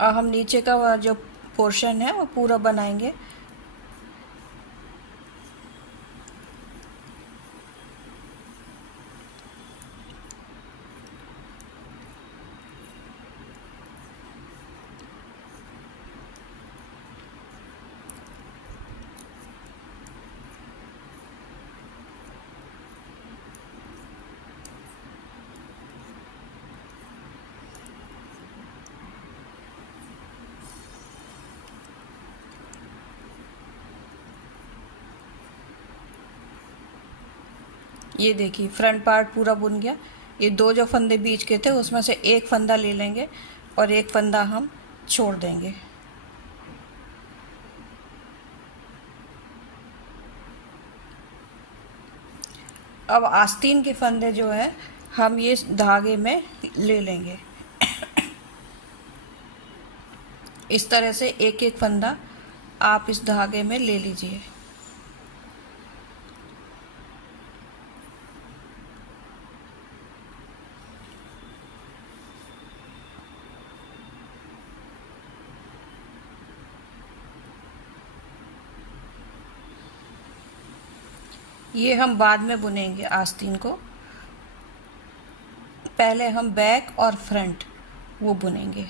और हम नीचे का जो पोर्शन है वो पूरा बनाएंगे। ये देखिए फ्रंट पार्ट पूरा बुन गया। ये दो जो फंदे बीच के थे उसमें से एक फंदा ले लेंगे और एक फंदा हम छोड़ देंगे। अब आस्तीन के फंदे जो है हम ये धागे में ले लेंगे। इस तरह से एक एक फंदा आप इस धागे में ले लीजिए। ये हम बाद में बुनेंगे आस्तीन को, पहले हम बैक और फ्रंट वो बुनेंगे।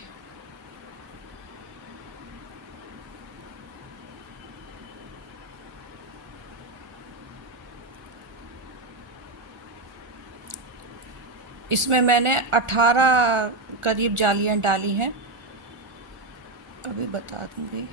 इसमें मैंने 18 करीब जालियां डाली हैं, अभी बता दूंगी।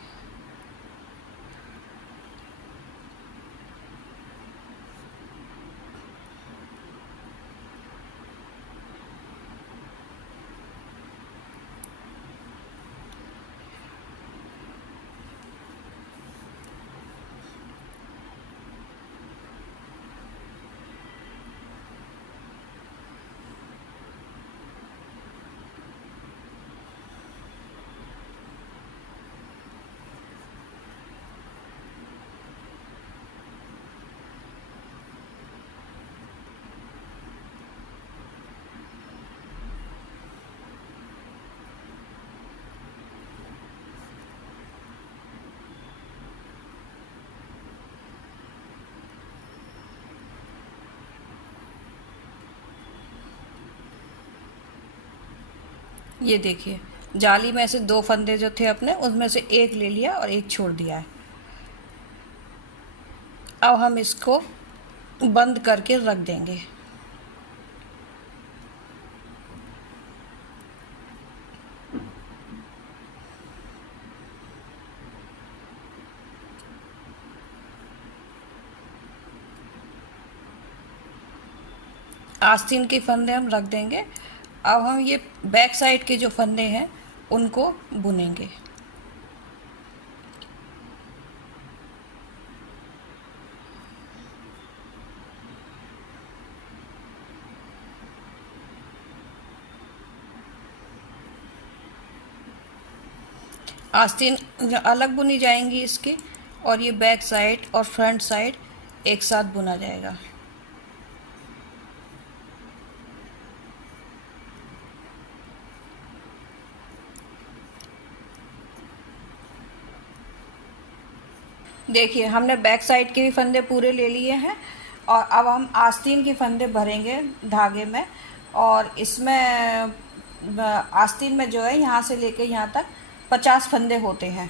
ये देखिए जाली में से दो फंदे जो थे अपने उसमें से एक ले लिया और एक छोड़ दिया है। अब हम इसको बंद करके रख देंगे। आस्तीन के फंदे हम रख देंगे। अब हम ये बैक साइड के जो फंदे हैं उनको बुनेंगे। आस्तीन अलग बुनी जाएंगी इसकी, और ये बैक साइड और फ्रंट साइड एक साथ बुना जाएगा। देखिए हमने बैक साइड के भी फंदे पूरे ले लिए हैं, और अब हम आस्तीन के फंदे भरेंगे धागे में। और इसमें आस्तीन में जो है यहाँ से लेके यहाँ तक 50 फंदे होते हैं।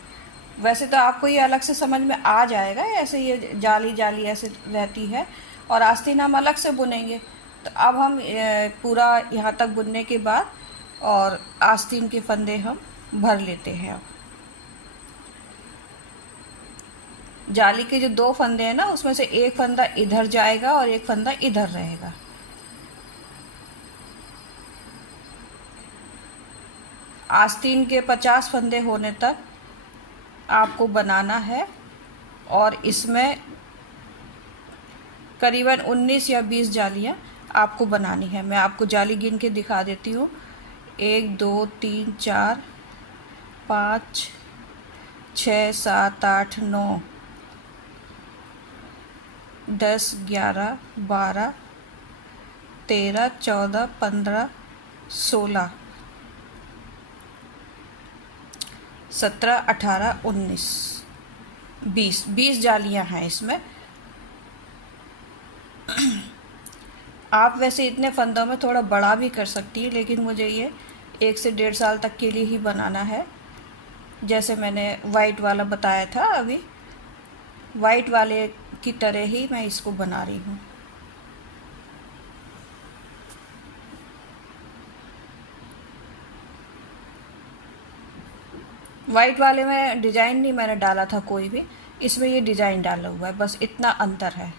वैसे तो आपको ये अलग से समझ में आ जाएगा, ऐसे ये जाली जाली ऐसे रहती है, और आस्तीन हम अलग से बुनेंगे। तो अब हम पूरा यहाँ तक बुनने के बाद और आस्तीन के फंदे हम भर लेते हैं। अब जाली के जो दो फंदे हैं ना उसमें से एक फंदा इधर जाएगा और एक फंदा इधर रहेगा। आस्तीन के 50 फंदे होने तक आपको बनाना है, और इसमें करीबन 19 या 20 जालियां आपको बनानी है। मैं आपको जाली गिन के दिखा देती हूँ। 1 2 3 4 5 6 7 8 9 10 11 12 13 14 15 16 17, 18, 19, 20 जालियां हैं इसमें। आप वैसे इतने फंदों में थोड़ा बड़ा भी कर सकती हैं, लेकिन मुझे ये 1 से 1.5 साल तक के लिए ही बनाना है। जैसे मैंने वाइट वाला बताया था अभी, वाइट वाले की तरह ही मैं इसको बना रही हूँ। वाइट वाले में डिज़ाइन नहीं मैंने डाला था कोई भी, इसमें ये डिज़ाइन डाला हुआ है, बस इतना अंतर है।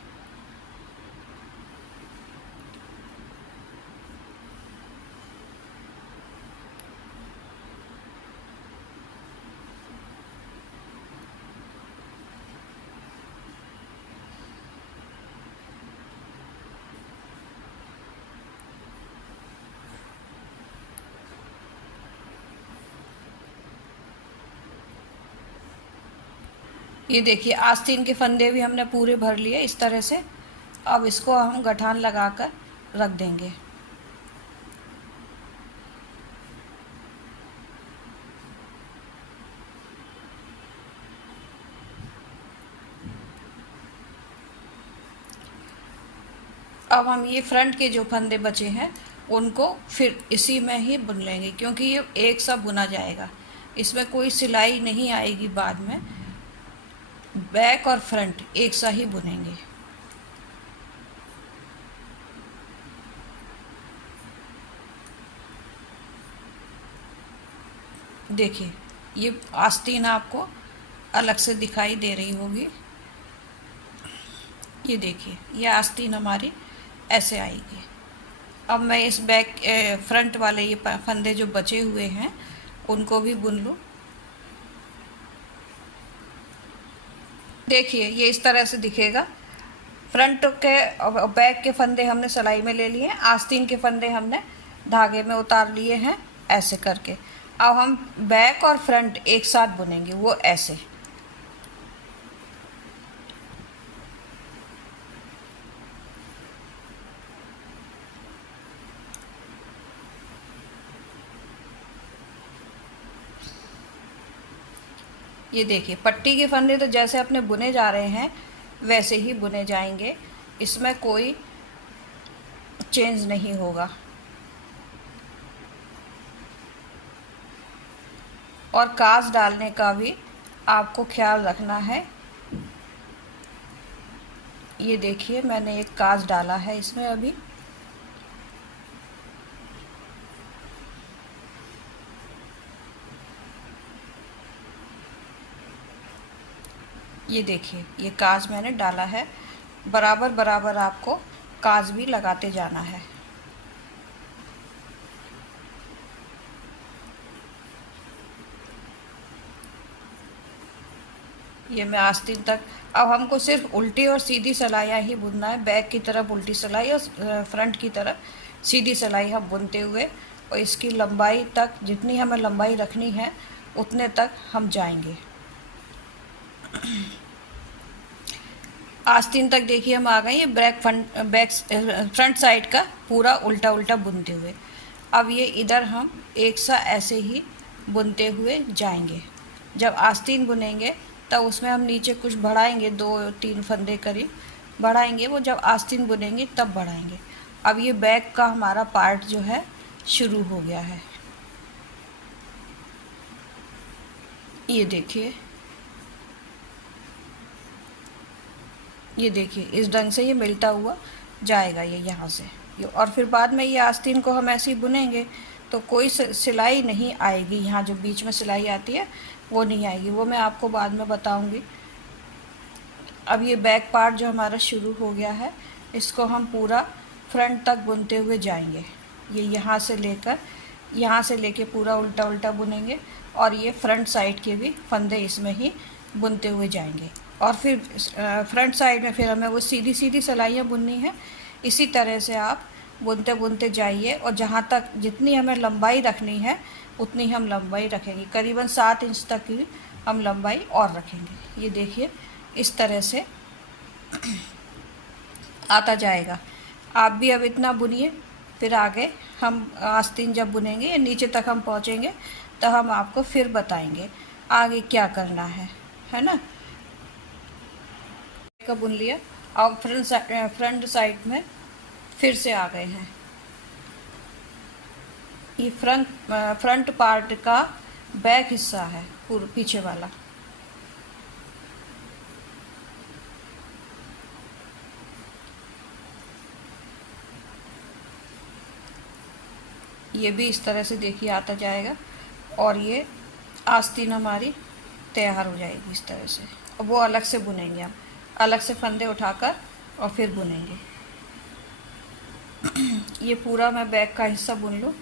ये देखिए आस्तीन के फंदे भी हमने पूरे भर लिए इस तरह से। अब इसको हम गठान लगाकर रख देंगे। अब हम ये फ्रंट के जो फंदे बचे हैं उनको फिर इसी में ही बुन लेंगे, क्योंकि ये एक सा बुना जाएगा, इसमें कोई सिलाई नहीं आएगी बाद में। बैक और फ्रंट एक सा ही बुनेंगे। देखिए ये आस्तीन आपको अलग से दिखाई दे रही होगी। ये देखिए ये आस्तीन हमारी ऐसे आएगी। अब मैं इस बैक फ्रंट वाले ये फंदे जो बचे हुए हैं उनको भी बुन लूँ। देखिए ये इस तरह से दिखेगा। फ्रंट के बैक के फंदे हमने सिलाई में ले लिए हैं, आस्तीन के फंदे हमने धागे में उतार लिए हैं ऐसे करके। अब हम बैक और फ्रंट एक साथ बुनेंगे, वो ऐसे। ये देखिए पट्टी के फंदे तो जैसे अपने बुने जा रहे हैं वैसे ही बुने जाएंगे, इसमें कोई चेंज नहीं होगा। और काज डालने का भी आपको ख्याल रखना है। ये देखिए मैंने एक काज डाला है इसमें अभी। ये देखिए ये काज मैंने डाला है, बराबर बराबर आपको काज भी लगाते जाना है। ये मैं आस्तीन तक। अब हमको सिर्फ उल्टी और सीधी सिलाइयाँ ही बुनना है, बैक की तरफ उल्टी सिलाई और फ्रंट की तरफ सीधी सिलाई हम बुनते हुए, और इसकी लंबाई तक जितनी हमें लंबाई रखनी है उतने तक हम जाएंगे। आस्तीन तक देखिए हम आ गए। ये फ्रंट साइड का पूरा उल्टा उल्टा बुनते हुए। अब ये इधर हम एक सा ऐसे ही बुनते हुए जाएंगे। जब आस्तीन बुनेंगे तब उसमें हम नीचे कुछ बढ़ाएंगे, 2-3 फंदे करीब बढ़ाएंगे, वो जब आस्तीन बुनेंगे तब बढ़ाएंगे। अब ये बैक का हमारा पार्ट जो है शुरू हो गया है। ये देखिए, ये देखिए इस ढंग से ये मिलता हुआ जाएगा ये यहाँ से। और फिर बाद में ये आस्तीन को हम ऐसे ही बुनेंगे तो कोई सिलाई नहीं आएगी, यहाँ जो बीच में सिलाई आती है वो नहीं आएगी, वो मैं आपको बाद में बताऊंगी। अब ये बैक पार्ट जो हमारा शुरू हो गया है इसको हम पूरा फ्रंट तक बुनते हुए जाएंगे। ये यहाँ से लेके पूरा उल्टा उल्टा बुनेंगे, और ये फ्रंट साइड के भी फंदे इसमें ही बुनते हुए जाएंगे। और फिर फ्रंट साइड में फिर हमें वो सीधी सीधी सिलाइयाँ बुननी है। इसी तरह से आप बुनते बुनते जाइए, और जहाँ तक जितनी हमें लंबाई रखनी है उतनी हम लंबाई रखेंगे, करीबन 7 इंच तक की हम लंबाई और रखेंगे। ये देखिए इस तरह से आता जाएगा। आप भी अब इतना बुनिए, फिर आगे हम आस्तीन जब बुनेंगे या नीचे तक हम पहुँचेंगे तो हम आपको फिर बताएंगे। आगे क्या करना है ना। का बुन लिया। अब फ्रंट साइड में फिर से आ गए हैं। ये फ्रंट पार्ट का बैक हिस्सा है, पूरा पीछे वाला। ये भी इस तरह से देखिए आता जाएगा और ये आस्तीन हमारी तैयार हो जाएगी इस तरह से। अब वो अलग से बुनेंगे हम, अलग से फंदे उठाकर और फिर बुनेंगे। ये पूरा मैं बैक का हिस्सा बुन लूँ।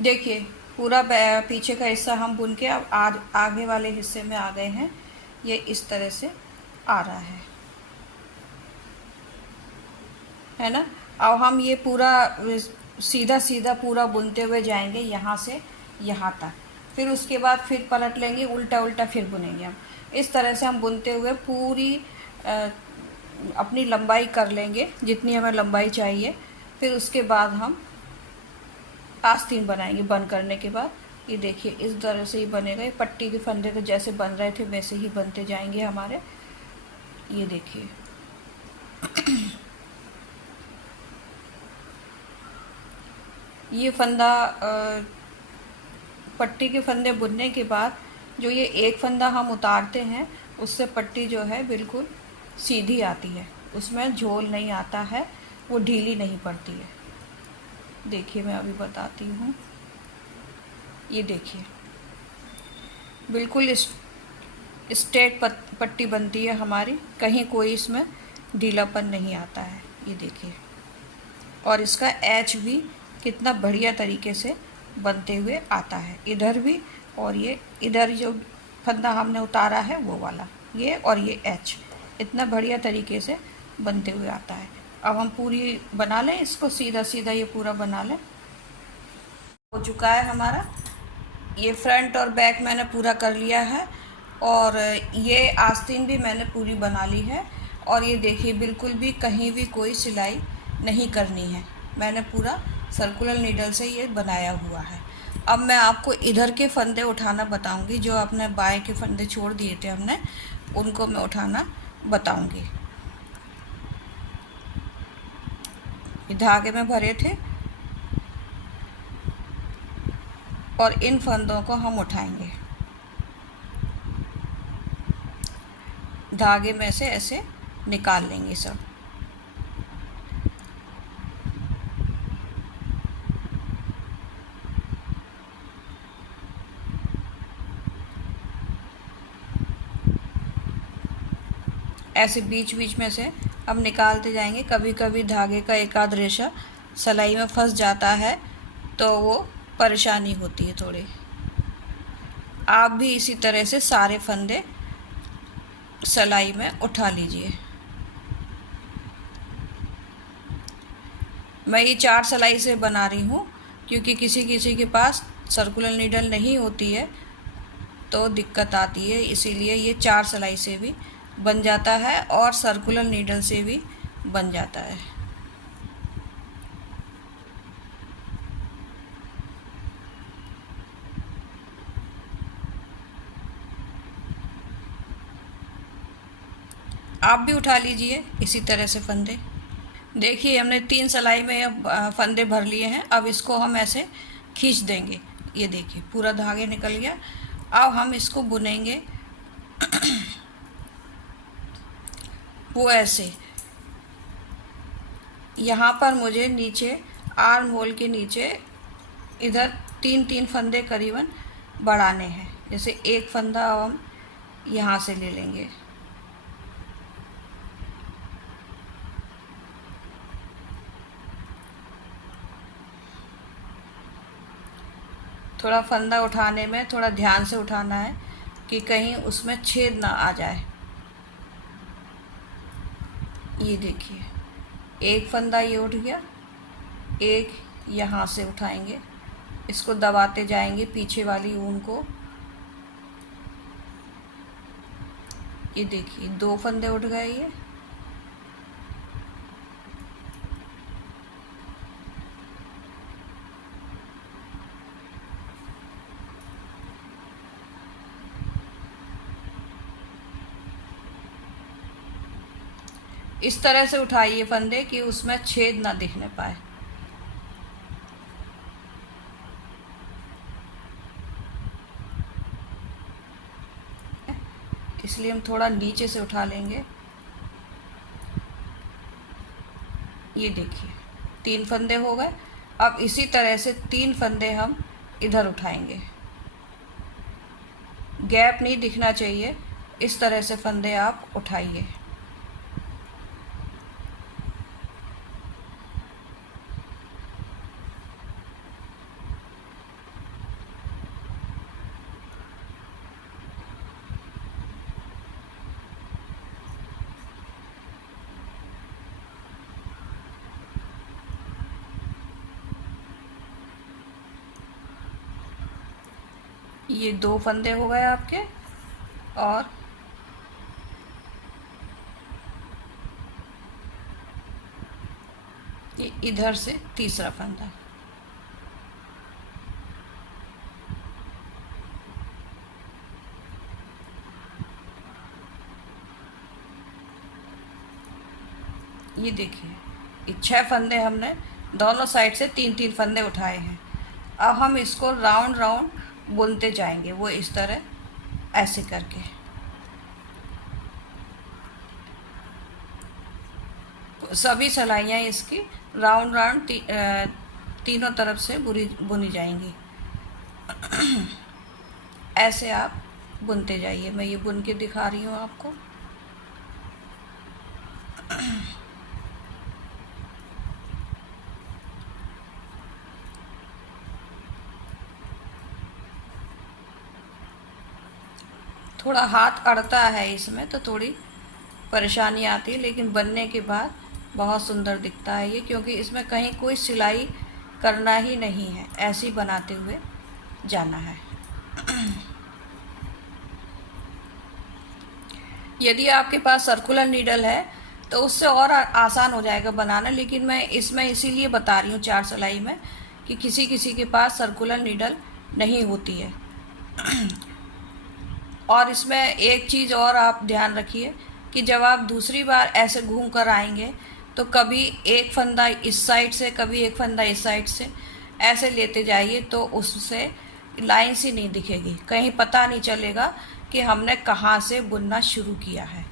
देखिए पूरा पीछे का हिस्सा हम बुन के अब आगे वाले हिस्से में आ गए हैं। ये इस तरह से आ रहा है ना। अब हम ये पूरा सीधा सीधा पूरा बुनते हुए जाएंगे यहाँ से यहाँ तक। फिर उसके बाद फिर पलट लेंगे, उल्टा उल्टा फिर बुनेंगे हम। इस तरह से हम बुनते हुए पूरी अपनी लंबाई कर लेंगे जितनी हमें लंबाई चाहिए। फिर उसके बाद हम आस्तीन बनाएंगे। बंद करने के बाद ये देखिए इस तरह से ही बनेगा। ये पट्टी के फंदे तो जैसे बन रहे थे वैसे ही बनते जाएंगे हमारे। ये देखिए ये फंदा पट्टी के फंदे बुनने के बाद जो ये एक फंदा हम उतारते हैं उससे पट्टी जो है बिल्कुल सीधी आती है, उसमें झोल नहीं आता है, वो ढीली नहीं पड़ती है। देखिए मैं अभी बताती हूँ। ये देखिए बिल्कुल स्ट्रेट पट्टी बनती है हमारी, कहीं कोई इसमें ढीलापन नहीं आता है। ये देखिए और इसका एच भी कितना बढ़िया तरीके से बनते हुए आता है, इधर भी और ये इधर जो फंदा हमने उतारा है वो वाला, ये और ये एच इतना बढ़िया तरीके से बनते हुए आता है। अब हम पूरी बना लें इसको, सीधा सीधा ये पूरा बना लें। हो चुका है हमारा। ये फ्रंट और बैक मैंने पूरा कर लिया है और ये आस्तीन भी मैंने पूरी बना ली है। और ये देखिए बिल्कुल भी कहीं भी कोई सिलाई नहीं करनी है, मैंने पूरा सर्कुलर नीडल से ये बनाया हुआ है। अब मैं आपको इधर के फंदे उठाना बताऊंगी, जो अपने बाएं के फंदे छोड़ दिए थे हमने, उनको मैं उठाना बताऊंगी। ये धागे में भरे थे और इन फंदों को हम उठाएंगे, धागे में से ऐसे निकाल लेंगे सब। ऐसे बीच बीच में से अब निकालते जाएंगे। कभी कभी धागे का एक आध रेशा सिलाई में फंस जाता है तो वो परेशानी होती है थोड़ी। आप भी इसी तरह से सारे फंदे सिलाई में उठा लीजिए। मैं ये 4 सिलाई से बना रही हूँ क्योंकि किसी किसी के पास सर्कुलर नीडल नहीं होती है तो दिक्कत आती है, इसीलिए ये 4 सिलाई से भी बन जाता है और सर्कुलर नीडल से भी बन जाता है। आप भी उठा लीजिए इसी तरह से फंदे। देखिए हमने 3 सिलाई में फंदे भर लिए हैं। अब इसको हम ऐसे खींच देंगे। ये देखिए पूरा धागे निकल गया। अब हम इसको बुनेंगे वो ऐसे। यहाँ पर मुझे नीचे आर्म होल के नीचे इधर 3-3 फंदे करीबन बढ़ाने हैं। जैसे एक फंदा हम यहाँ से ले लेंगे, थोड़ा फंदा उठाने में थोड़ा ध्यान से उठाना है कि कहीं उसमें छेद ना आ जाए। ये देखिए एक फंदा ये उठ गया, एक यहाँ से उठाएंगे, इसको दबाते जाएंगे पीछे वाली ऊन को। ये देखिए 2 फंदे उठ गए। ये इस तरह से उठाइए फंदे कि उसमें छेद ना दिखने पाए। इसलिए हम थोड़ा नीचे से उठा लेंगे। ये देखिए 3 फंदे हो गए। अब इसी तरह से 3 फंदे हम इधर उठाएंगे। गैप नहीं दिखना चाहिए, इस तरह से फंदे आप उठाइए। ये 2 फंदे हो गए आपके, और ये इधर से तीसरा फंदा। ये देखिए ये 6 फंदे हमने दोनों साइड से 3-3 फंदे उठाए हैं। अब हम इसको राउंड राउंड बुनते जाएंगे, वो इस तरह ऐसे करके। तो सभी सिलाइयाँ इसकी राउंड राउंड तीनों तरफ से बुनी जाएंगी। ऐसे आप बुनते जाइए। मैं ये बुन के दिखा रही हूँ आपको। थोड़ा हाथ अड़ता है इसमें, तो थोड़ी परेशानी आती है, लेकिन बनने के बाद बहुत सुंदर दिखता है ये, क्योंकि इसमें कहीं कोई सिलाई करना ही नहीं है, ऐसे ही बनाते हुए जाना है। यदि आपके पास सर्कुलर नीडल है तो उससे और आसान हो जाएगा बनाना, लेकिन मैं इसमें इसीलिए बता रही हूँ 4 सिलाई में कि किसी किसी के पास सर्कुलर नीडल नहीं होती है। और इसमें एक चीज़ और आप ध्यान रखिए कि जब आप दूसरी बार ऐसे घूम कर आएंगे तो कभी एक फंदा इस साइड से, कभी एक फंदा इस साइड से, ऐसे लेते जाइए, तो उससे लाइन सी नहीं दिखेगी, कहीं पता नहीं चलेगा कि हमने कहाँ से बुनना शुरू किया है।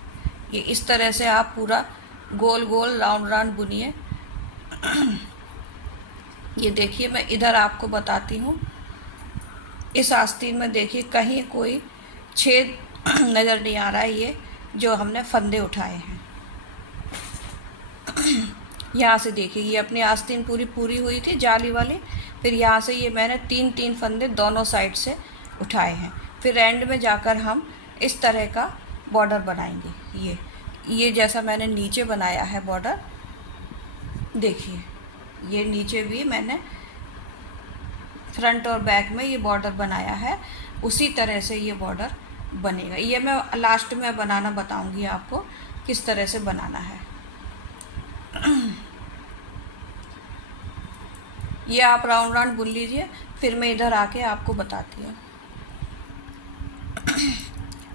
ये इस तरह से आप पूरा गोल गोल राउंड राउंड बुनिए। ये देखिए मैं इधर आपको बताती हूँ, इस आस्तीन में देखिए कहीं कोई छेद नज़र नहीं आ रहा है, ये जो हमने फंदे उठाए हैं। यहाँ से देखिए ये अपनी आस्तीन पूरी हुई थी जाली वाली, फिर यहाँ से ये मैंने 3-3 फंदे दोनों साइड से उठाए हैं। फिर एंड में जाकर हम इस तरह का बॉर्डर बनाएंगे। ये जैसा मैंने नीचे बनाया है बॉर्डर, देखिए ये नीचे भी मैंने फ्रंट और बैक में ये बॉर्डर बनाया है, उसी तरह से ये बॉर्डर बनेगा। ये मैं लास्ट में बनाना बताऊंगी आपको किस तरह से बनाना है। ये आप राउंड राउंड बुन लीजिए, फिर मैं इधर आके आपको बताती हूँ।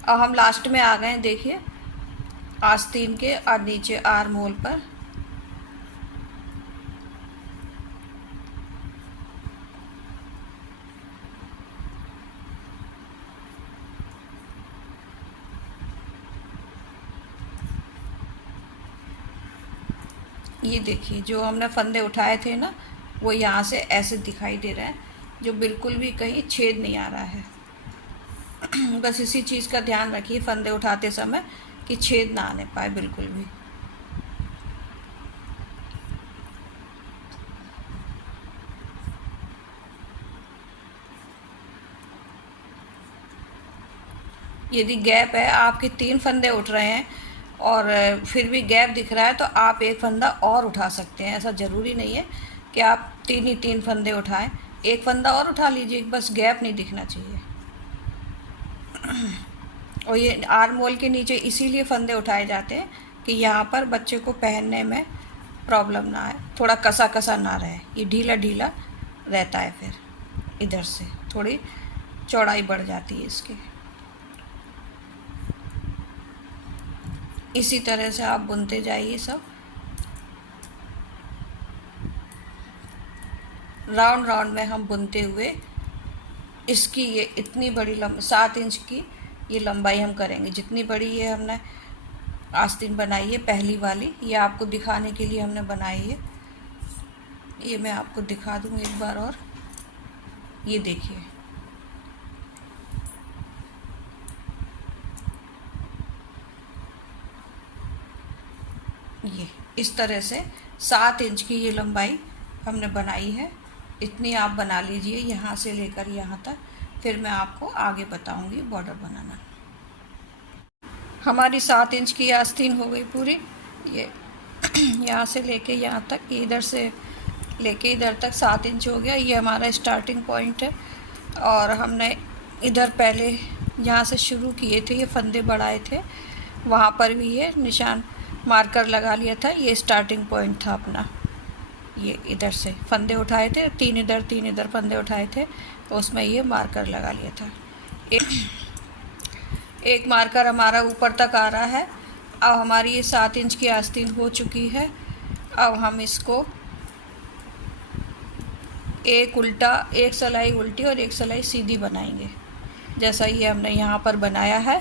अब हम लास्ट में आ गए, देखिए आस्तीन के और नीचे आर्म होल पर। ये देखिए जो हमने फंदे उठाए थे ना, वो यहाँ से ऐसे दिखाई दे रहे हैं, जो बिल्कुल भी कहीं छेद नहीं आ रहा है। बस इसी चीज़ का ध्यान रखिए फंदे उठाते समय कि छेद ना आने पाए बिल्कुल भी। यदि गैप है, आपके 3 फंदे उठ रहे हैं और फिर भी गैप दिख रहा है, तो आप एक फंदा और उठा सकते हैं। ऐसा ज़रूरी नहीं है कि आप 3 फंदे उठाएं, एक फंदा और उठा लीजिए, बस गैप नहीं दिखना चाहिए। और ये आर्म होल के नीचे इसीलिए फंदे उठाए जाते हैं कि यहाँ पर बच्चे को पहनने में प्रॉब्लम ना आए, थोड़ा कसा कसा ना रहे, ये ढीला ढीला रहता है। फिर इधर से थोड़ी चौड़ाई बढ़ जाती है इसकी। इसी तरह से आप बुनते जाइए सब, राउंड राउंड में हम बुनते हुए इसकी ये इतनी बड़ी 7 इंच की ये लंबाई हम करेंगे। जितनी बड़ी ये हमने आस्तीन बनाई है पहली वाली, ये आपको दिखाने के लिए हमने बनाई है। ये मैं आपको दिखा दूँ एक बार और, ये देखिए ये इस तरह से 7 इंच की ये लंबाई हमने बनाई है। इतनी आप बना लीजिए यहाँ से लेकर यहाँ तक, फिर मैं आपको आगे बताऊंगी बॉर्डर बनाना। हमारी 7 इंच की आस्तीन हो गई पूरी। ये यहाँ से लेके यहाँ तक, इधर से लेके इधर तक 7 इंच हो गया। ये हमारा स्टार्टिंग पॉइंट है। और हमने इधर पहले यहाँ से शुरू किए थे, ये फंदे बढ़ाए थे, वहाँ पर भी ये निशान मार्कर लगा लिया था। ये स्टार्टिंग पॉइंट था अपना। ये इधर से फंदे उठाए थे, 3 इधर फंदे उठाए थे, तो उसमें ये मार्कर लगा लिया था। एक मार्कर हमारा ऊपर तक आ रहा है। अब हमारी ये 7 इंच की आस्तीन हो चुकी है। अब हम इसको एक उल्टा, एक सिलाई उल्टी और एक सिलाई सीधी बनाएंगे, जैसा ये हमने यहाँ पर बनाया है।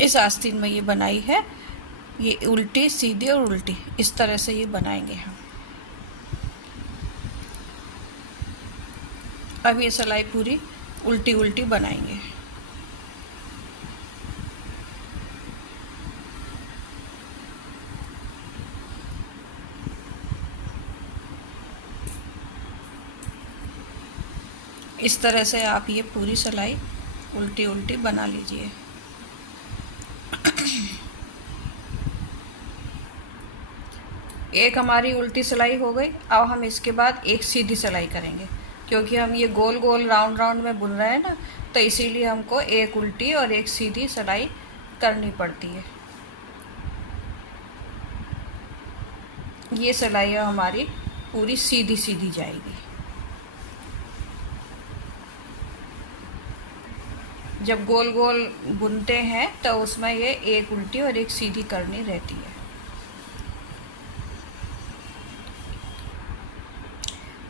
इस आस्तीन में ये बनाई है, ये उल्टी सीधी और उल्टी, इस तरह से ये बनाएंगे हम। अब ये सिलाई पूरी उल्टी उल्टी बनाएंगे। इस तरह से आप ये पूरी सिलाई उल्टी उल्टी बना लीजिए। एक हमारी उल्टी सिलाई हो गई। अब हम इसके बाद एक सीधी सिलाई करेंगे, क्योंकि हम ये गोल गोल राउंड राउंड में बुन रहे हैं ना, तो इसीलिए हमको एक उल्टी और एक सीधी सिलाई करनी पड़ती है। ये सिलाई हमारी पूरी सीधी सीधी जाएगी। जब गोल गोल बुनते हैं तो उसमें ये एक उल्टी और एक सीधी करनी रहती है।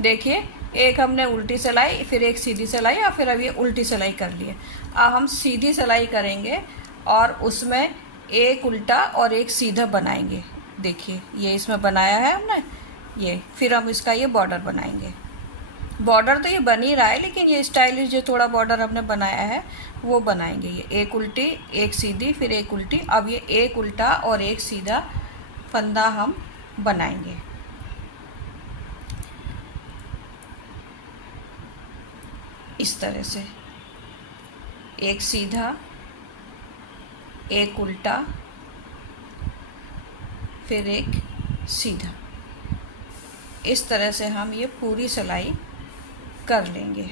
देखिए, एक हमने उल्टी सिलाई, फिर एक सीधी सिलाई और फिर अब ये उल्टी सिलाई कर ली है। अब हम सीधी सिलाई करेंगे और उसमें एक उल्टा और एक सीधा बनाएंगे। देखिए ये इसमें बनाया है हमने ये, फिर हम इसका ये बॉर्डर बनाएंगे। बॉर्डर तो ये बन ही रहा है, लेकिन ये स्टाइलिश जो थोड़ा बॉर्डर हमने बनाया है वो बनाएंगे। ये एक उल्टी एक सीधी फिर एक उल्टी। अब ये एक उल्टा और एक सीधा फंदा हम बनाएंगे। इस तरह से एक सीधा, एक उल्टा, फिर एक सीधा, इस तरह से हम ये पूरी सिलाई कर लेंगे।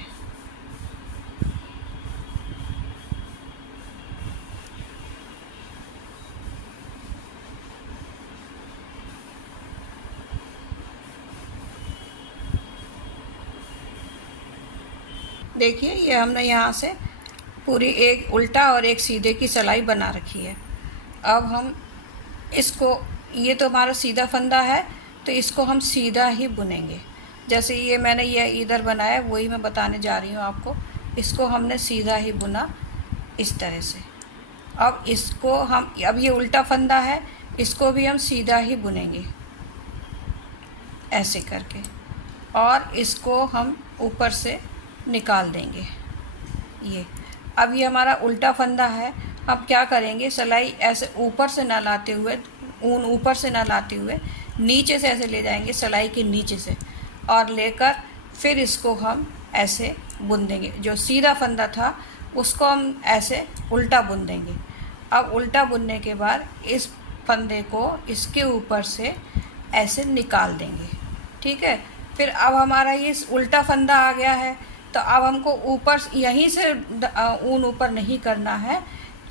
देखिए ये हमने यहाँ से पूरी एक उल्टा और एक सीधे की सिलाई बना रखी है। अब हम इसको, ये तो हमारा सीधा फंदा है, तो इसको हम सीधा ही बुनेंगे। जैसे ये मैंने ये इधर बनाया वही मैं बताने जा रही हूँ आपको। इसको हमने सीधा ही बुना इस तरह से। अब इसको हम, अब ये उल्टा फंदा है, इसको भी हम सीधा ही बुनेंगे ऐसे करके, और इसको हम ऊपर से निकाल देंगे। ये अब ये हमारा उल्टा फंदा है। अब क्या करेंगे, सिलाई ऐसे ऊपर से ना लाते हुए, ऊन ऊपर से ना लाते हुए नीचे से ऐसे ले जाएंगे, सिलाई के नीचे से, और लेकर फिर इसको हम ऐसे बुन देंगे। जो सीधा फंदा था उसको हम ऐसे उल्टा बुन देंगे। अब उल्टा बुनने के बाद इस फंदे को इसके ऊपर से ऐसे निकाल देंगे। ठीक है, फिर अब हमारा ये उल्टा फंदा आ गया है, तो अब हमको ऊपर यहीं से ऊन ऊपर नहीं करना है,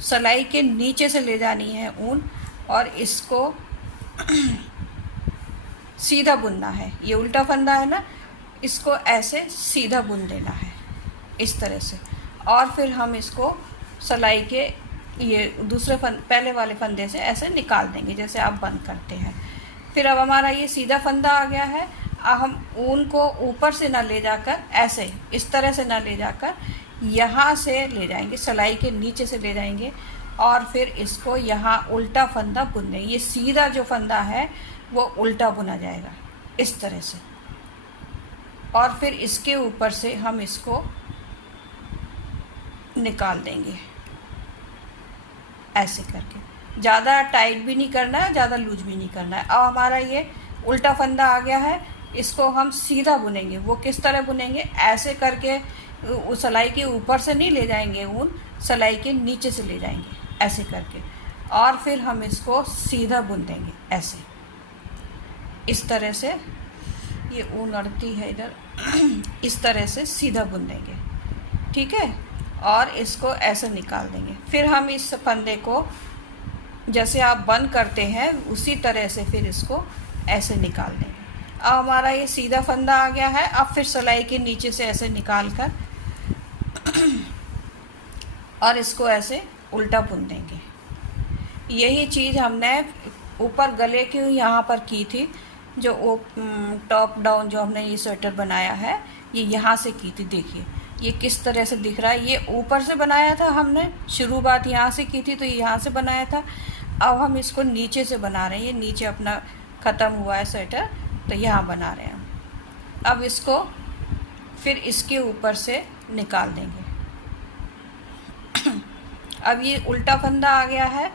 सिलाई के नीचे से ले जानी है ऊन, और इसको सीधा बुनना है। ये उल्टा फंदा है ना, इसको ऐसे सीधा बुन देना है इस तरह से, और फिर हम इसको सिलाई के ये दूसरे पहले वाले फंदे से ऐसे निकाल देंगे जैसे आप बंद करते हैं। फिर अब हमारा ये सीधा फंदा आ गया है। अब हम ऊन को ऊपर से ना ले जाकर ऐसे इस तरह से ना ले जाकर यहाँ से ले जाएंगे, सिलाई के नीचे से ले जाएंगे और फिर इसको यहाँ उल्टा फंदा बुन देंगे। ये सीधा जो फंदा है वो उल्टा बुना जाएगा इस तरह से, और फिर इसके ऊपर से हम इसको निकाल देंगे ऐसे करके। ज़्यादा टाइट भी नहीं करना है, ज़्यादा लूज भी नहीं करना है। अब हमारा ये उल्टा फंदा आ गया है, इसको हम सीधा बुनेंगे। वो किस तरह बुनेंगे? ऐसे करके सिलाई के ऊपर से नहीं ले जाएंगे ऊन, सिलाई के नीचे से ले जाएंगे ऐसे करके, और फिर हम इसको सीधा बुन देंगे ऐसे इस तरह से। ये ऊन अड़ती है इधर इस तरह से सीधा बुन देंगे, ठीक है। और इसको ऐसे निकाल देंगे। फिर हम इस फंदे को जैसे आप बंद करते हैं उसी तरह से फिर इसको ऐसे निकाल देंगे। अब हमारा ये सीधा फंदा आ गया है। अब फिर सिलाई के नीचे से ऐसे निकाल कर और इसको ऐसे उल्टा बुन देंगे। यही चीज़ हमने ऊपर गले के यहाँ पर की थी, जो टॉप डाउन जो हमने ये स्वेटर बनाया है ये यहाँ से की थी। देखिए ये किस तरह से दिख रहा है। ये ऊपर से बनाया था हमने, शुरुआत यहाँ से की थी तो ये यहाँ से बनाया था। अब हम इसको नीचे से बना रहे हैं। ये नीचे अपना ख़त्म हुआ है स्वेटर तो यहाँ बना रहे हैं हम। अब इसको फिर इसके ऊपर से निकाल देंगे। अब ये उल्टा फंदा आ गया है।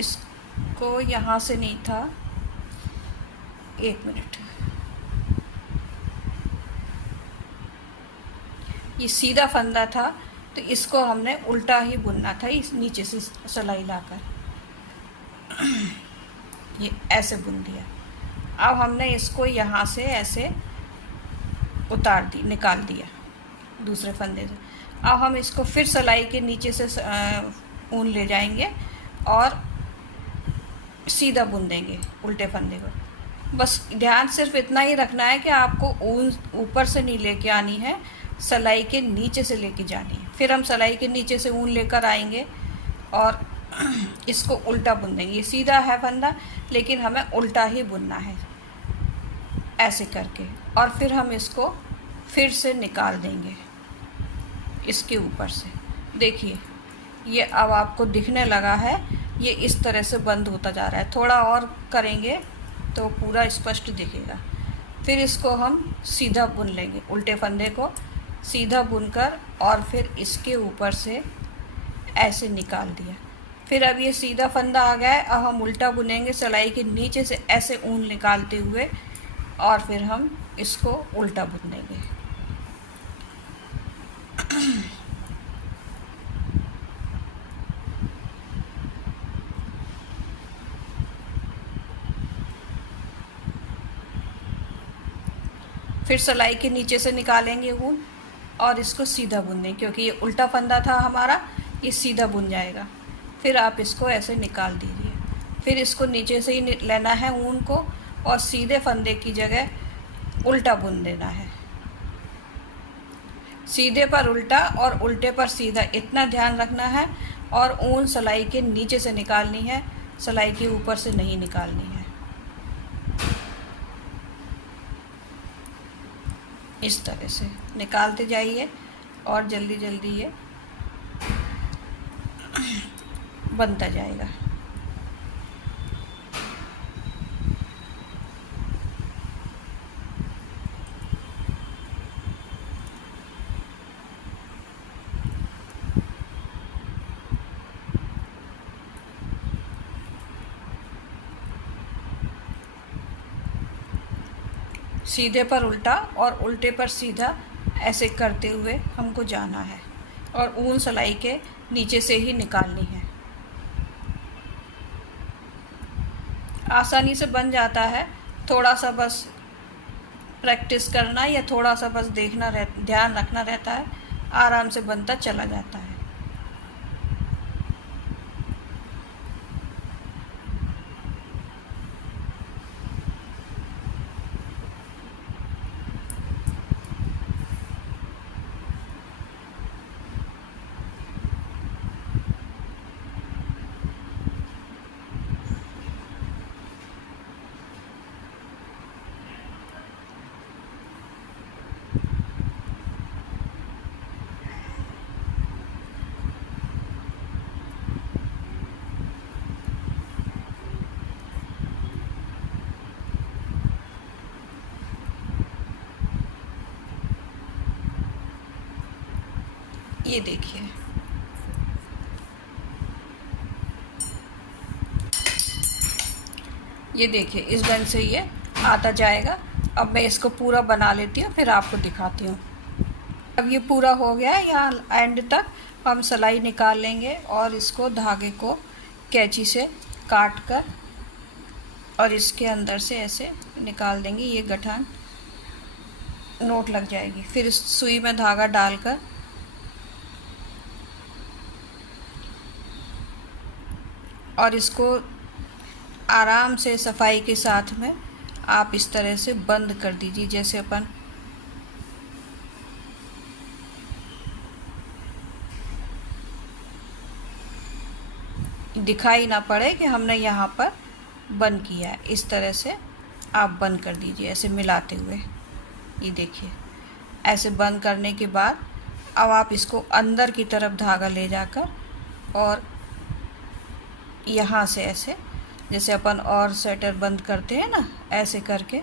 इसको यहाँ से नहीं था, एक मिनट, ये सीधा फंदा था तो इसको हमने उल्टा ही बुनना था, इस नीचे से सिलाई लाकर ये ऐसे बुन दिया। अब हमने इसको यहाँ से ऐसे उतार दी, निकाल दिया दूसरे फंदे से। अब हम इसको फिर सिलाई के नीचे से ऊन ले जाएंगे और सीधा बुन देंगे उल्टे फंदे को। बस ध्यान सिर्फ इतना ही रखना है कि आपको ऊन ऊपर से नहीं लेके आनी है, सिलाई के नीचे से लेके जानी है। फिर हम सिलाई के नीचे से ऊन लेकर आएंगे और इसको उल्टा बुन देंगे। ये सीधा है फंदा लेकिन हमें उल्टा ही बुनना है ऐसे करके, और फिर हम इसको फिर से निकाल देंगे इसके ऊपर से। देखिए ये अब आपको दिखने लगा है, ये इस तरह से बंद होता जा रहा है। थोड़ा और करेंगे तो पूरा स्पष्ट दिखेगा। फिर इसको हम सीधा बुन लेंगे, उल्टे फंदे को सीधा बुनकर और फिर इसके ऊपर से ऐसे निकाल दिया। फिर अब ये सीधा फंदा आ गया है। अब हम उल्टा बुनेंगे सिलाई के नीचे से ऐसे ऊन निकालते हुए, और फिर हम इसको उल्टा बुन देंगे। फिर सिलाई के नीचे से निकालेंगे ऊन और इसको सीधा बुन दें, क्योंकि ये उल्टा फंदा था हमारा, ये सीधा बुन जाएगा। फिर आप इसको ऐसे निकाल दीजिए। फिर इसको नीचे से ही लेना है ऊन को और सीधे फंदे की जगह उल्टा बुन देना है। सीधे पर उल्टा और उल्टे पर सीधा, इतना ध्यान रखना है। और ऊन सिलाई के नीचे से निकालनी है, सिलाई के ऊपर से नहीं निकालनी है। इस तरह से निकालते जाइए और जल्दी जल्दी ये बनता जाएगा। सीधे पर उल्टा और उल्टे पर सीधा ऐसे करते हुए हमको जाना है, और ऊन सिलाई के नीचे से ही निकालनी है। आसानी से बन जाता है, थोड़ा सा बस प्रैक्टिस करना या थोड़ा सा बस देखना ध्यान रखना रहता है, आराम से बनता चला जाता है। ये देखिए, ये देखिए इस बन से ये आता जाएगा। अब मैं इसको पूरा बना लेती हूँ, फिर आपको दिखाती हूँ। अब ये पूरा हो गया है, यहाँ एंड तक हम सिलाई निकाल लेंगे और इसको धागे को कैंची से काट कर और इसके अंदर से ऐसे निकाल देंगे। ये गठान नोट लग जाएगी। फिर इस सुई में धागा डालकर और इसको आराम से सफाई के साथ में आप इस तरह से बंद कर दीजिए, जैसे अपन दिखाई ना पड़े कि हमने यहाँ पर बंद किया है। इस तरह से आप बंद कर दीजिए, ऐसे मिलाते हुए। ये देखिए, ऐसे बंद करने के बाद अब आप इसको अंदर की तरफ धागा ले जाकर और यहाँ से ऐसे, जैसे अपन और स्वेटर बंद करते हैं ना, ऐसे करके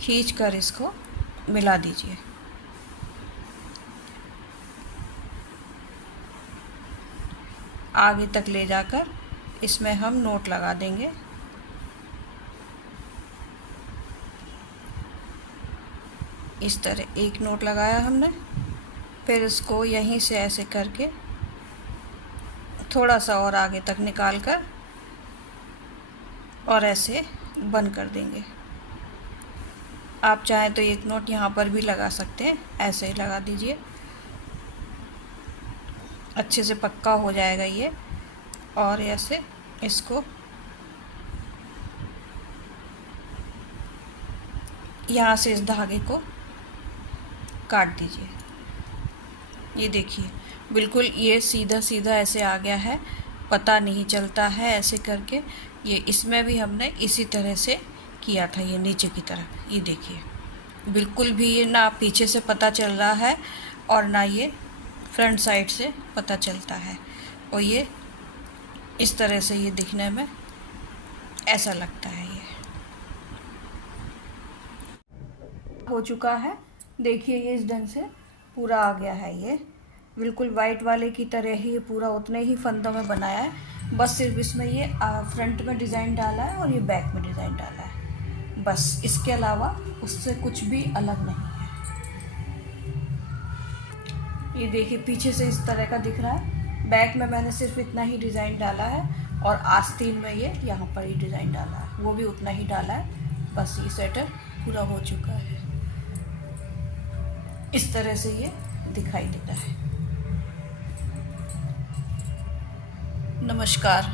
खींच कर इसको मिला दीजिए। आगे तक ले जाकर इसमें हम नोट लगा देंगे। इस तरह एक नोट लगाया हमने, फिर इसको यहीं से ऐसे करके थोड़ा सा और आगे तक निकाल कर और ऐसे बंद कर देंगे। आप चाहें तो एक नोट यहाँ पर भी लगा सकते हैं, ऐसे ही लगा दीजिए, अच्छे से पक्का हो जाएगा ये। और ऐसे इसको यहाँ से इस धागे को काट दीजिए। ये देखिए, बिल्कुल ये सीधा सीधा ऐसे आ गया है, पता नहीं चलता है ऐसे करके। ये इसमें भी हमने इसी तरह से किया था, ये नीचे की तरफ। ये देखिए, बिल्कुल भी ये ना पीछे से पता चल रहा है और ना ये फ्रंट साइड से पता चलता है। और ये इस तरह से ये दिखने में ऐसा लगता है। ये हो चुका है, देखिए ये इस ढंग से पूरा आ गया है। ये बिल्कुल वाइट वाले की तरह ही पूरा उतने ही फंदों में बनाया है, बस सिर्फ इसमें ये फ्रंट में डिज़ाइन डाला है और ये बैक में डिज़ाइन डाला है, बस। इसके अलावा उससे कुछ भी अलग नहीं है। ये देखिए, पीछे से इस तरह का दिख रहा है, बैक में मैंने सिर्फ इतना ही डिज़ाइन डाला है और आस्तीन में ये यहाँ पर ही डिज़ाइन डाला है, वो भी उतना ही डाला है। बस ये स्वेटर पूरा हो चुका है। इस तरह से ये दिखाई देता है। नमस्कार।